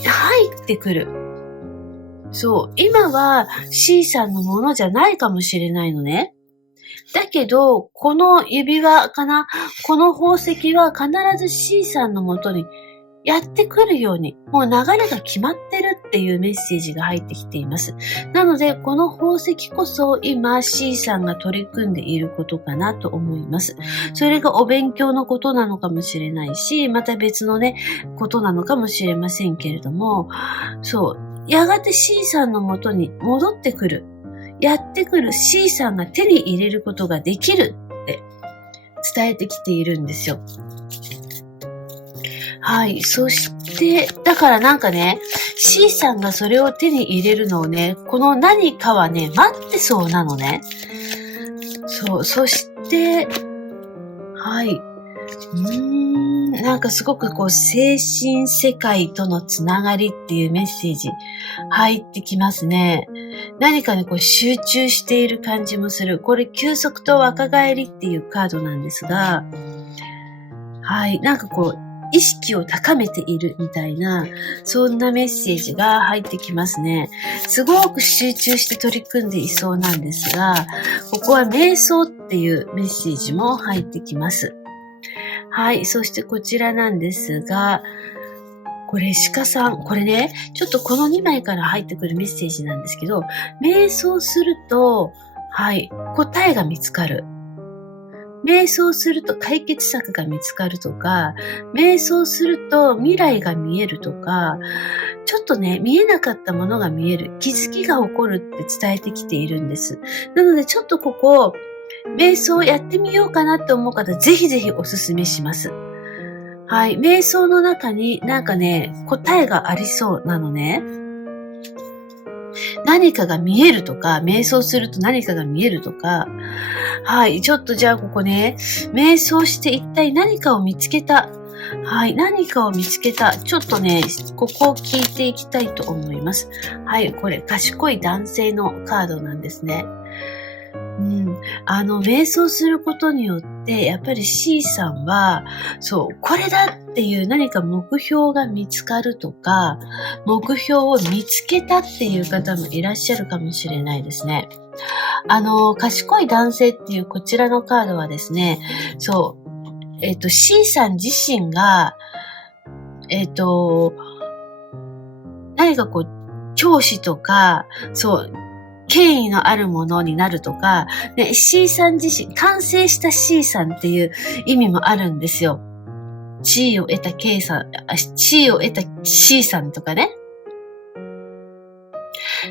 入ってくる。今は C さんのものじゃないかもしれないのね。だけど、この指輪かな、この宝石は必ず C さんのもとにやってくるように、もう流れが決まってるっていうメッセージが入ってきています。なので、この宝石こそ今 C さんが取り組んでいることかなと思います。それがお勉強のことなのかもしれないし、また別のね、ことなのかもしれませんけれども、やがて C さんのもとに戻ってくる。やってくる C さんが手に入れることができるって伝えてきているんですよ。はい。そして、だからなんかね、C さんがそれを手に入れるのをね、この何かはね、待ってそうなのね。そして、はい。なんかすごく精神世界とのつながりっていうメッセージ入ってきますね。何かね、集中している感じもする。これ、休息と若返りっていうカードなんですが、はい。なんか意識を高めているみたいな、そんなメッセージが入ってきますね。すごく集中して取り組んでいそうなんですが、ここは瞑想っていうメッセージも入ってきます。はい。そしてこちらなんですが、これ鹿さん、これね、ちょっとこの2枚から入ってくるメッセージなんですけど、瞑想すると、はい、答えが見つかる。瞑想すると解決策が見つかるとか、瞑想すると未来が見えるとか、ちょっとね、見えなかったものが見える、気づきが起こるって伝えてきているんです。なのでちょっとここ、瞑想やってみようかなって思う方、ぜひぜひおすすめします。はい。瞑想の中になんかね、答えがありそうなのね。何かが見えるとか、瞑想すると何かが見えるとか、はい。ちょっとじゃあここね、瞑想して一体何かを見つけた。はい。何かを見つけた。ちょっとね、ここを聞いていきたいと思います。はい。これ、賢い男性のカードなんですね。瞑想することによって、やっぱり C さんは、これだっていう何か目標が見つかるとか、目標を見つけたっていう方もいらっしゃるかもしれないですね。賢い男性っていうこちらのカードはですね、C さん自身が、何か教師とか、権威のあるものになるとか、ね、C さん自身、完成した C さんっていう意味もあるんですよ。地位を得た K さん、地位を得た C さんとかね。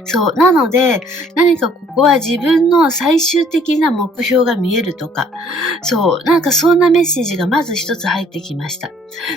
そう。なので、何かここは自分の最終的な目標が見えるとか、そう。なんかそんなメッセージがまず一つ入ってきました。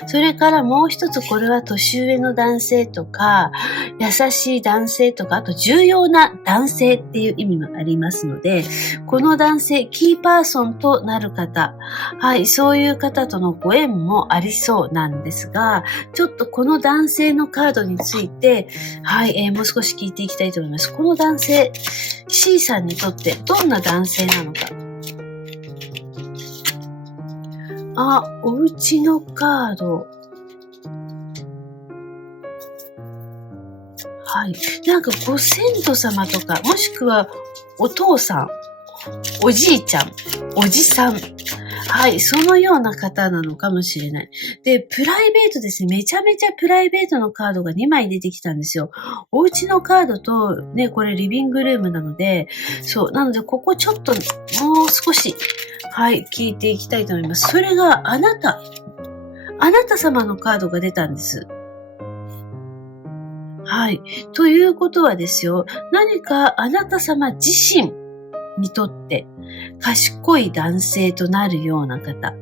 それからもう一つ、これは年上の男性とか、優しい男性とか、あと重要な男性っていう意味もありますので、この男性、キーパーソンとなる方、はい、そういう方とのご縁もありそうなんですが、ちょっとこの男性のカードについて、はい、もう少し聞いていきたいと思います。この男性、C さんにとってどんな男性なのか。お家のカード。はい。なんかご先祖様とか、もしくはお父さん、おじいちゃん、おじさん。はい。そのような方なのかもしれない。で、プライベートですね。めちゃめちゃプライベートのカードが2枚出てきたんですよ。お家のカードと、ね、これリビングルームなので、そう。なので、ここちょっともう少し、はい、聞いていきたいと思います。それがあなた様のカードが出たんです。はい。ということはですよ、何かあなた様自身にとって賢い男性となるような方。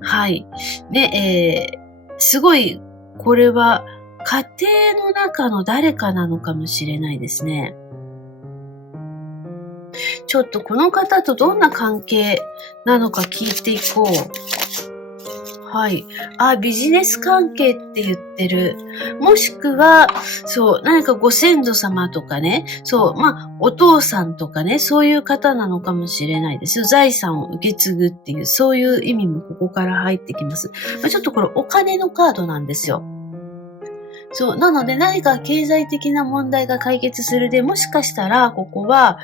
はい。ね、すごい、これは家庭の中の誰かなのかもしれないですね。ちょっとこの方とどんな関係なのか聞いていこう。はい。ビジネス関係って言ってる。もしくは、そう、何かご先祖様とかね、そう、お父さんとかね、そういう方なのかもしれないですよ。財産を受け継ぐっていう、そういう意味もここから入ってきます。ちょっとこれお金のカードなんですよ。そう、なので何か経済的な問題が解決するで、もしかしたらここは、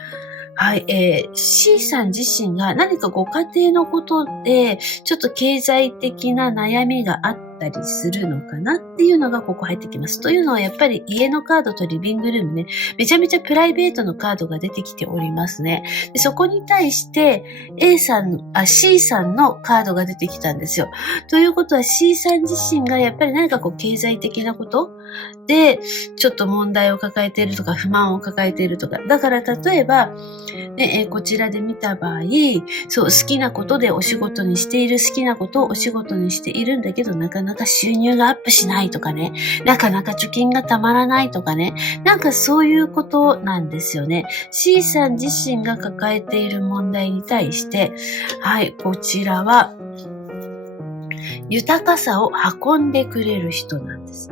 はい、C さん自身が何かご家庭のことで、ちょっと経済的な悩みがあったりするのかなっていうのがここ入ってきます。というのはやっぱり家のカードとリビングルームね、めちゃめちゃプライベートのカードが出てきておりますね。でそこに対して C さんのカードが出てきたんですよ。ということは C さん自身がやっぱり何か経済的なことで、ちょっと問題を抱えているとか、不満を抱えているとか。だから例えば、ね、こちらで見た場合、そう、好きなことでお仕事にしている、好きなことをお仕事にしているんだけど、なかなか収入がアップしないとかね、なかなか貯金がたまらないとかね、なんかそういうことなんですよね。C さん自身が抱えている問題に対して、はい、こちらは、豊かさを運んでくれる人なんです。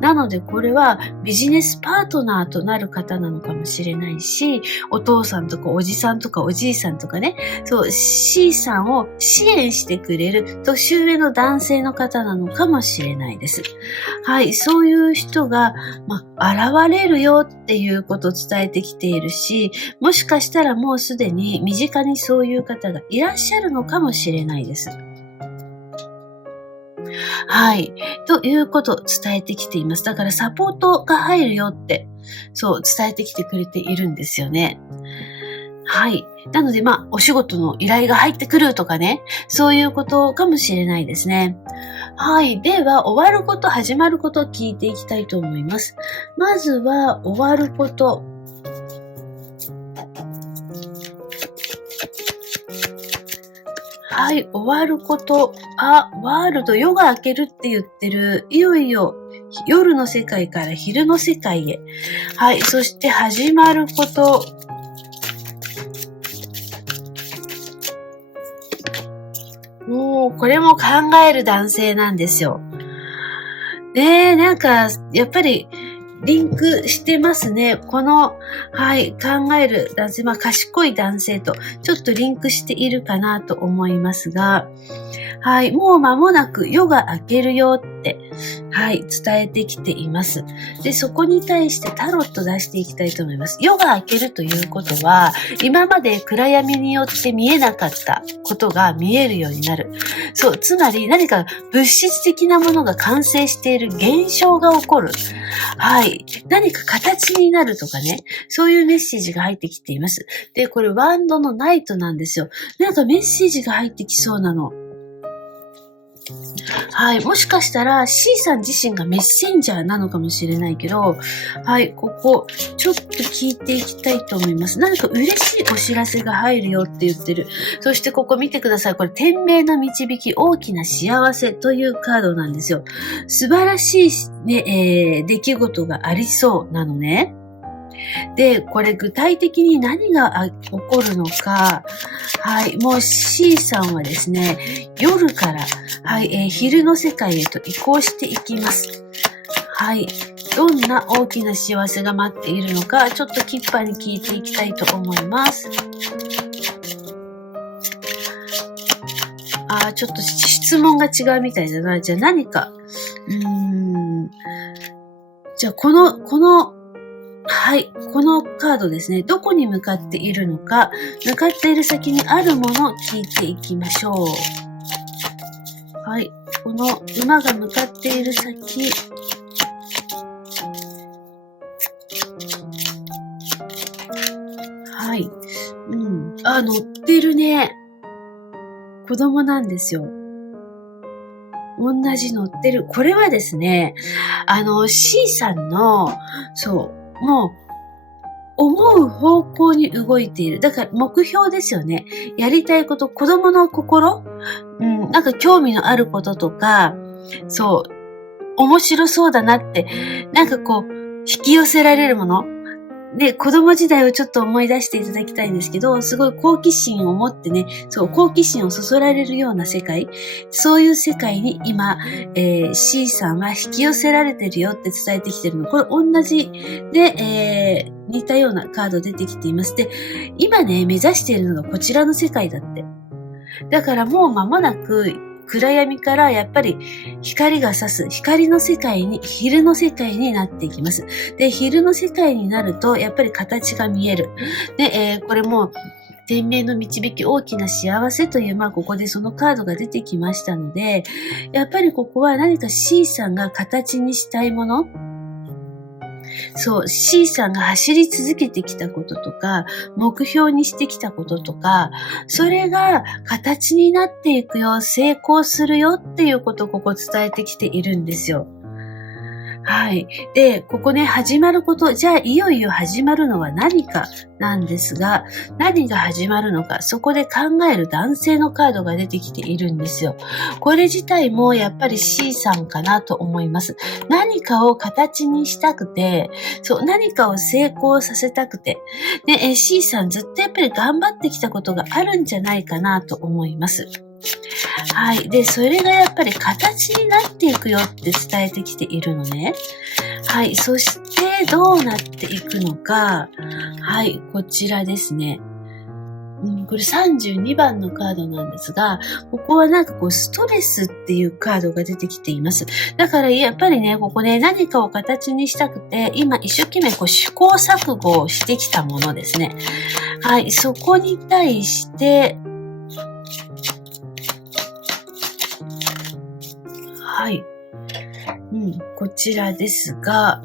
なのでこれはビジネスパートナーとなる方なのかもしれないし、お父さんとかおじさんとかおじいさんとかね、そう、C さんを支援してくれる年上の男性の方なのかもしれないです。はい、そういう人が、現れるよっていうことを伝えてきているし、もしかしたらもうすでに身近にそういう方がいらっしゃるのかもしれないです。はい。ということを伝えてきています。だからサポートが入るよって、そう伝えてきてくれているんですよね。はい。なので、お仕事の依頼が入ってくるとかね、そういうことかもしれないですね。はい。では、終わること、始まることを聞いていきたいと思います。まずは、終わること。はい、終わること。ワールド、夜が明けるって言ってる。いよいよ、夜の世界から昼の世界へ。はい、そして始まること。もう、これも考える男性なんですよ。なんか、やっぱり、リンクしてますね。この、はい、考える男性、賢い男性とちょっとリンクしているかなと思いますが、はい、もう間もなく夜が明けるよって、はい、伝えてきています。で、そこに対してタロット出していきたいと思います。夜が明けるということは、今まで暗闇によって見えなかったことが見えるようになる。そう、つまり何か物質的なものが完成している現象が起こる。はい、い。何か形になるとかね。そういうメッセージが入ってきています。で、これワンドのナイトなんですよ。なんかメッセージが入ってきそうなの。はい。もしかしたら C さん自身がメッセンジャーなのかもしれないけど、はい。ここ、ちょっと聞いていきたいと思います。何か嬉しいお知らせが入るよって言ってる。そしてここ見てください。これ、天命の導き、大きな幸せというカードなんですよ。素晴らしい、ね、出来事がありそうなのね。で、これ具体的に何が起こるのか、はい、もう C さんはですね、夜から、はい、昼の世界へと移行していきます。はい、どんな大きな幸せが待っているのか、ちょっとキッパーに聞いていきたいと思います。ちょっと質問が違うみたいだな。じゃあ何か、じゃあこのはい。このカードですね。どこに向かっているのか、向かっている先にあるものを聞いていきましょう。はい。この馬が向かっている先。はい。乗ってるね。子供なんですよ。同じ乗ってる。これはですね、C さんの、もう、思う方向に動いている。だから目標ですよね。やりたいこと、子供の心、なんか興味のあることとか、面白そうだなって、なんかこう、引き寄せられるもの。で、子供時代をちょっと思い出していただきたいんですけど、すごい好奇心を持ってね、好奇心をそそられるような世界、そういう世界に今、C さんは引き寄せられてるよって伝えてきてるの。これ同じで、似たようなカード出てきています。で、今ね、目指しているのがこちらの世界だって。だからもう間もなく、暗闇からやっぱり光が差す、昼の世界になっていきます。で、昼の世界になると、やっぱり形が見える。で、これも、天命の導き大きな幸せという、ここでそのカードが出てきましたので、やっぱりここは何か C さんが形にしたいもの、C さんが走り続けてきたこととか、目標にしてきたこととか、それが形になっていくよ、成功するよっていうことをここ伝えてきているんですよ。はい。で、ここね、始まること、じゃあいよいよ始まるのは何かなんですが、何が始まるのか、そこで考える男性のカードが出てきているんですよ。これ自体もやっぱり C さんかなと思います。何かを形にしたくて、何かを成功させたくて、で、C さんずっとやっぱり頑張ってきたことがあるんじゃないかなと思います。はい。で、それがやっぱり形になっていくよって伝えてきているのね。はい。そして、どうなっていくのか。はい。こちらですね。これ32番のカードなんですが、ここはなんかこうストレスっていうカードが出てきています。だからやっぱりね、ここね、何かを形にしたくて、今一生懸命こう試行錯誤をしてきたものですね。はい。そこに対して、はい。こちらですが、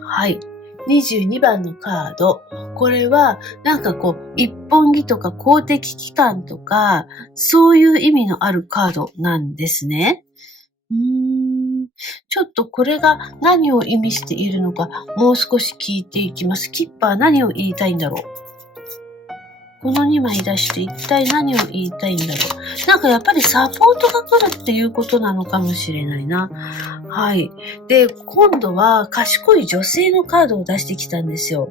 はい。22番のカード。これは、なんかこう、一本木とか公的機関とか、そういう意味のあるカードなんですね。ちょっとこれが何を意味しているのか、もう少し聞いていきます。キッパー何を言いたいんだろう。この2枚出して一体何を言いたいんだろう。なんかやっぱりサポートが来るっていうことなのかもしれないな。はい。で、今度は賢い女性のカードを出してきたんですよ。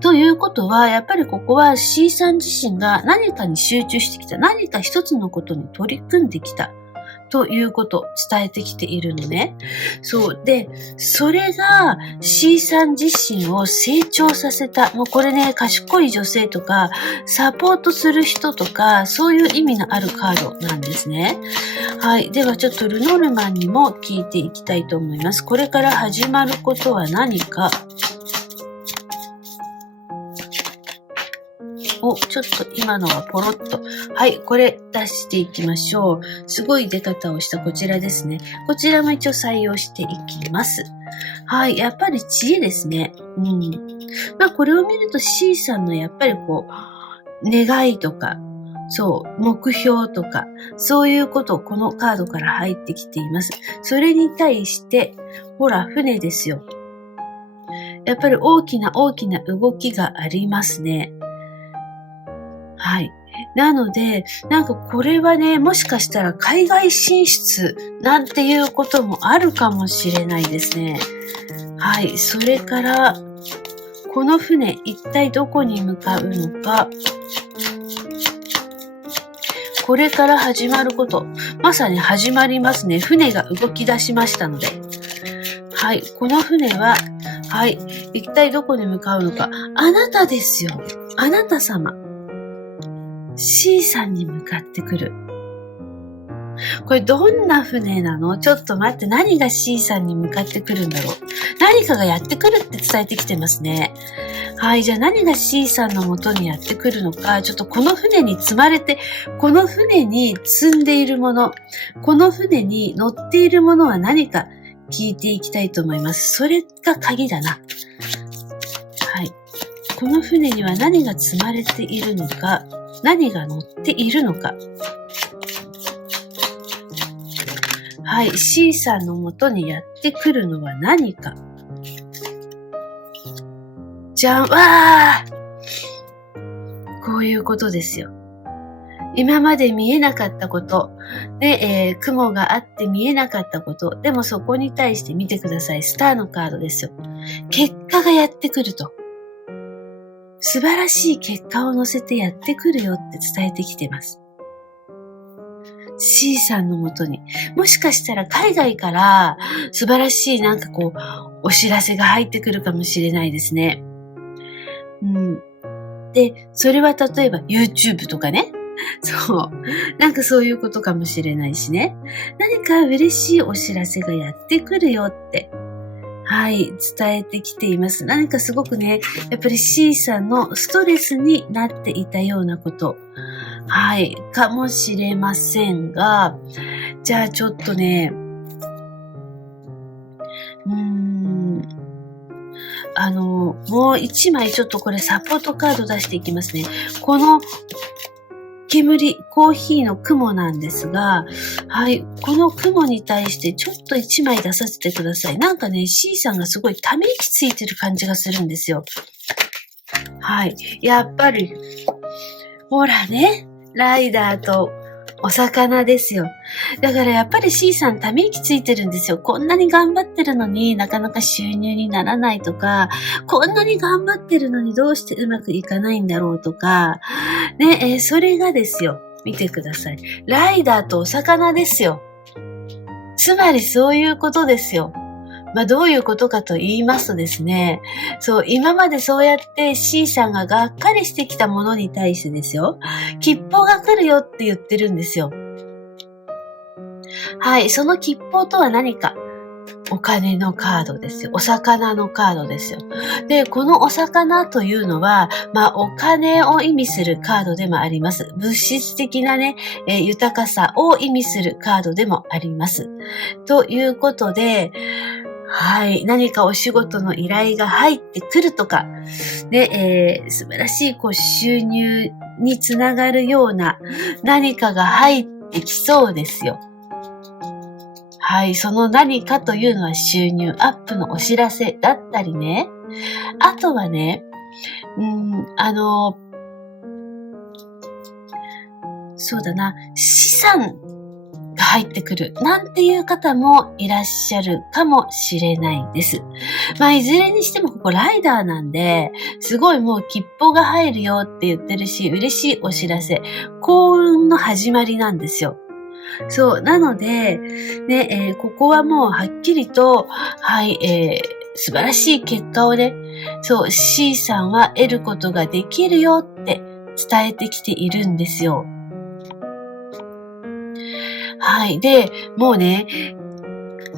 ということは、やっぱりここは C さん自身が何かに集中してきた。何か一つのことに取り組んできた。ということを伝えてきているのね。で、それが C さん自身を成長させた。もうこれね、賢い女性とか、サポートする人とか、そういう意味のあるカードなんですね。はい。ではちょっとルノルマンにも聞いていきたいと思います。これから始まることは何か。ちょっと今のはポロッと。はい、これ出していきましょう。すごい出方をしたこちらですね。こちらも一応採用していきます。はい、やっぱり知恵ですね。まあこれを見ると C さんのやっぱり願いとか、目標とか、そういうことをこのカードから入ってきています。それに対して、ほら、船ですよ。やっぱり大きな動きがありますね。はい。なので、これはね、もしかしたら海外進出なんていうこともあるかもしれないですね。はい。それから、この船、一体どこに向かうのか。これから始まること。まさに始まりますね。船が動き出しましたので。はい。この船は、はい。一体どこに向かうのか。あなたですよ。あなた様。C さんに向かってくる。これどんな船なの？ちょっと待って、何が C さんに向かってくるんだろう。何かがやってくるって伝えてきてますね。はい、じゃあ何が C さんの元にやってくるのか、ちょっとこの船に積まれて、この船に積んでいるもの、この船に乗っているものは何か聞いていきたいと思います。それが鍵だな。はい、この船には何が積まれているのか、何が乗っているのか。はい、C さんの元にやってくるのは何か。じゃん、わー！こういうことですよ。今まで見えなかったこと。で、雲があって見えなかったこと。でもそこに対して見てください。スターのカードですよ。結果がやってくると。素晴らしい結果を乗せてやってくるよって伝えてきてます。C さんのもとに。もしかしたら海外から素晴らしいお知らせが入ってくるかもしれないですね。で、それは例えば YouTube とかね。そういうことかもしれないしね。何か嬉しいお知らせがやってくるよって。はい、伝えてきています。何かすごくね、やっぱり C さんのストレスになっていたようなこと。はい、かもしれませんが、じゃあちょっとね、もう一枚ちょっとこれサポートカード出していきますね。このコーヒーの雲なんですが、はい、この雲に対してちょっと一枚出させてください。C さんがすごいため息ついてる感じがするんですよ。はい、やっぱり、ほらね、ライダーとお魚ですよ。だからやっぱり C さんため息ついてるんですよ。こんなに頑張ってるのになかなか収入にならないとか、こんなに頑張ってるのにどうしてうまくいかないんだろうとか、ね、それがですよ。見てください。ライダーとお魚ですよ。つまりそういうことですよ。どういうことかと言いますとですね、今までそうやって C さんががっかりしてきたものに対してですよ、吉報が来るよって言ってるんですよ。はい、その吉報とは何か？お金のカードですよ。お魚のカードですよ。で、このお魚というのは、お金を意味するカードでもあります。物質的なね、豊かさを意味するカードでもあります。ということで、はい。何かお仕事の依頼が入ってくるとか、ね、素晴らしい収入につながるような何かが入ってきそうですよ。はい。その何かというのは収入アップのお知らせだったりね。あとはね、そうだな、資産が入ってくるなんていう方もいらっしゃるかもしれないです。いずれにしてもここライダーなんで、すごいもう吉報が入るよって言ってるし、嬉しいお知らせ、幸運の始まりなんですよ。なので、ね、ここはもうはっきりと、はい、素晴らしい結果をね、C さんは得ることができるよって伝えてきているんですよ。はい。で、もうね、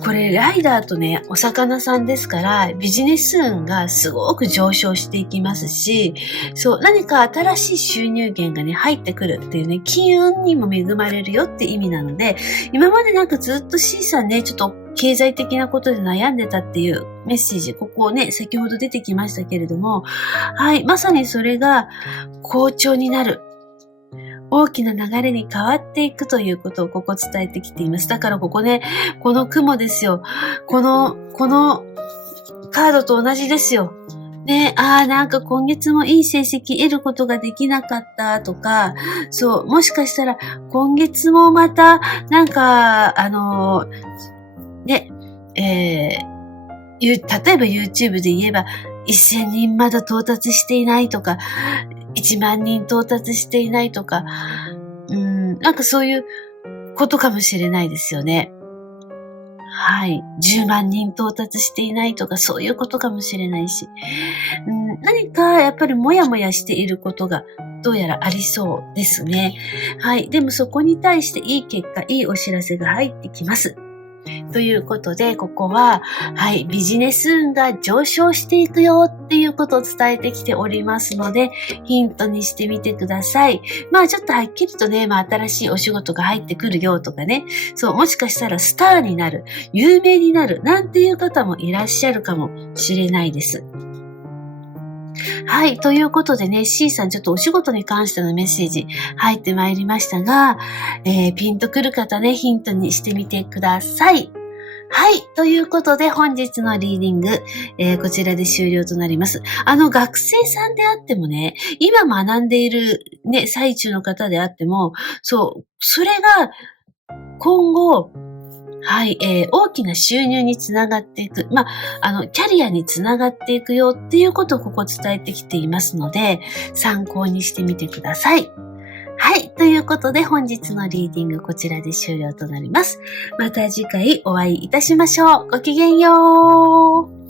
これライダーとね、お魚さんですから、ビジネス運がすごく上昇していきますし、そう、何か新しい収入源がね、入ってくるっていうね、金運にも恵まれるよって意味なので、今までなんかずっと C さんね、ちょっと経済的なことで悩んでたっていうメッセージ、ここね、先ほど出てきましたけれども、はい、まさにそれが好調になる。大きな流れに変わっていくということをここ伝えてきています。だからここね、この雲ですよ。このカードと同じですよ。ね、なんか今月もいい成績得ることができなかったとか、そう、もしかしたら今月もまた、なんか、ね、例えば YouTube で言えば、1000人まだ到達していないとか、1万人到達していないとか、なんかそういうことかもしれないですよね。はい。10万人到達していないとか、そういうことかもしれないし、何かやっぱりもやもやしていることがどうやらありそうですね。はい。でもそこに対していい結果、いいお知らせが入ってきます。ということで、ここは、はい、ビジネス運が上昇していくよっていうことを伝えてきておりますので、ヒントにしてみてください。まあちょっとはっきりとね、新しいお仕事が入ってくるよとかね、そう、もしかしたらスターになる、有名になる、なんていう方もいらっしゃるかもしれないです。はい。ということでね、C さんちょっとお仕事に関してのメッセージ入ってまいりましたが、ピンとくる方ね、ヒントにしてみてください。はい。ということで本日のリーディング、こちらで終了となります。学生さんであってもね、今学んでいるね、最中の方であっても、そう、それが今後、はい、大きな収入につながっていく。キャリアにつながっていくよっていうことをここ伝えてきていますので、参考にしてみてください。はい。ということで本日のリーディングこちらで終了となります。また次回お会いいたしましょう。ごきげんよう。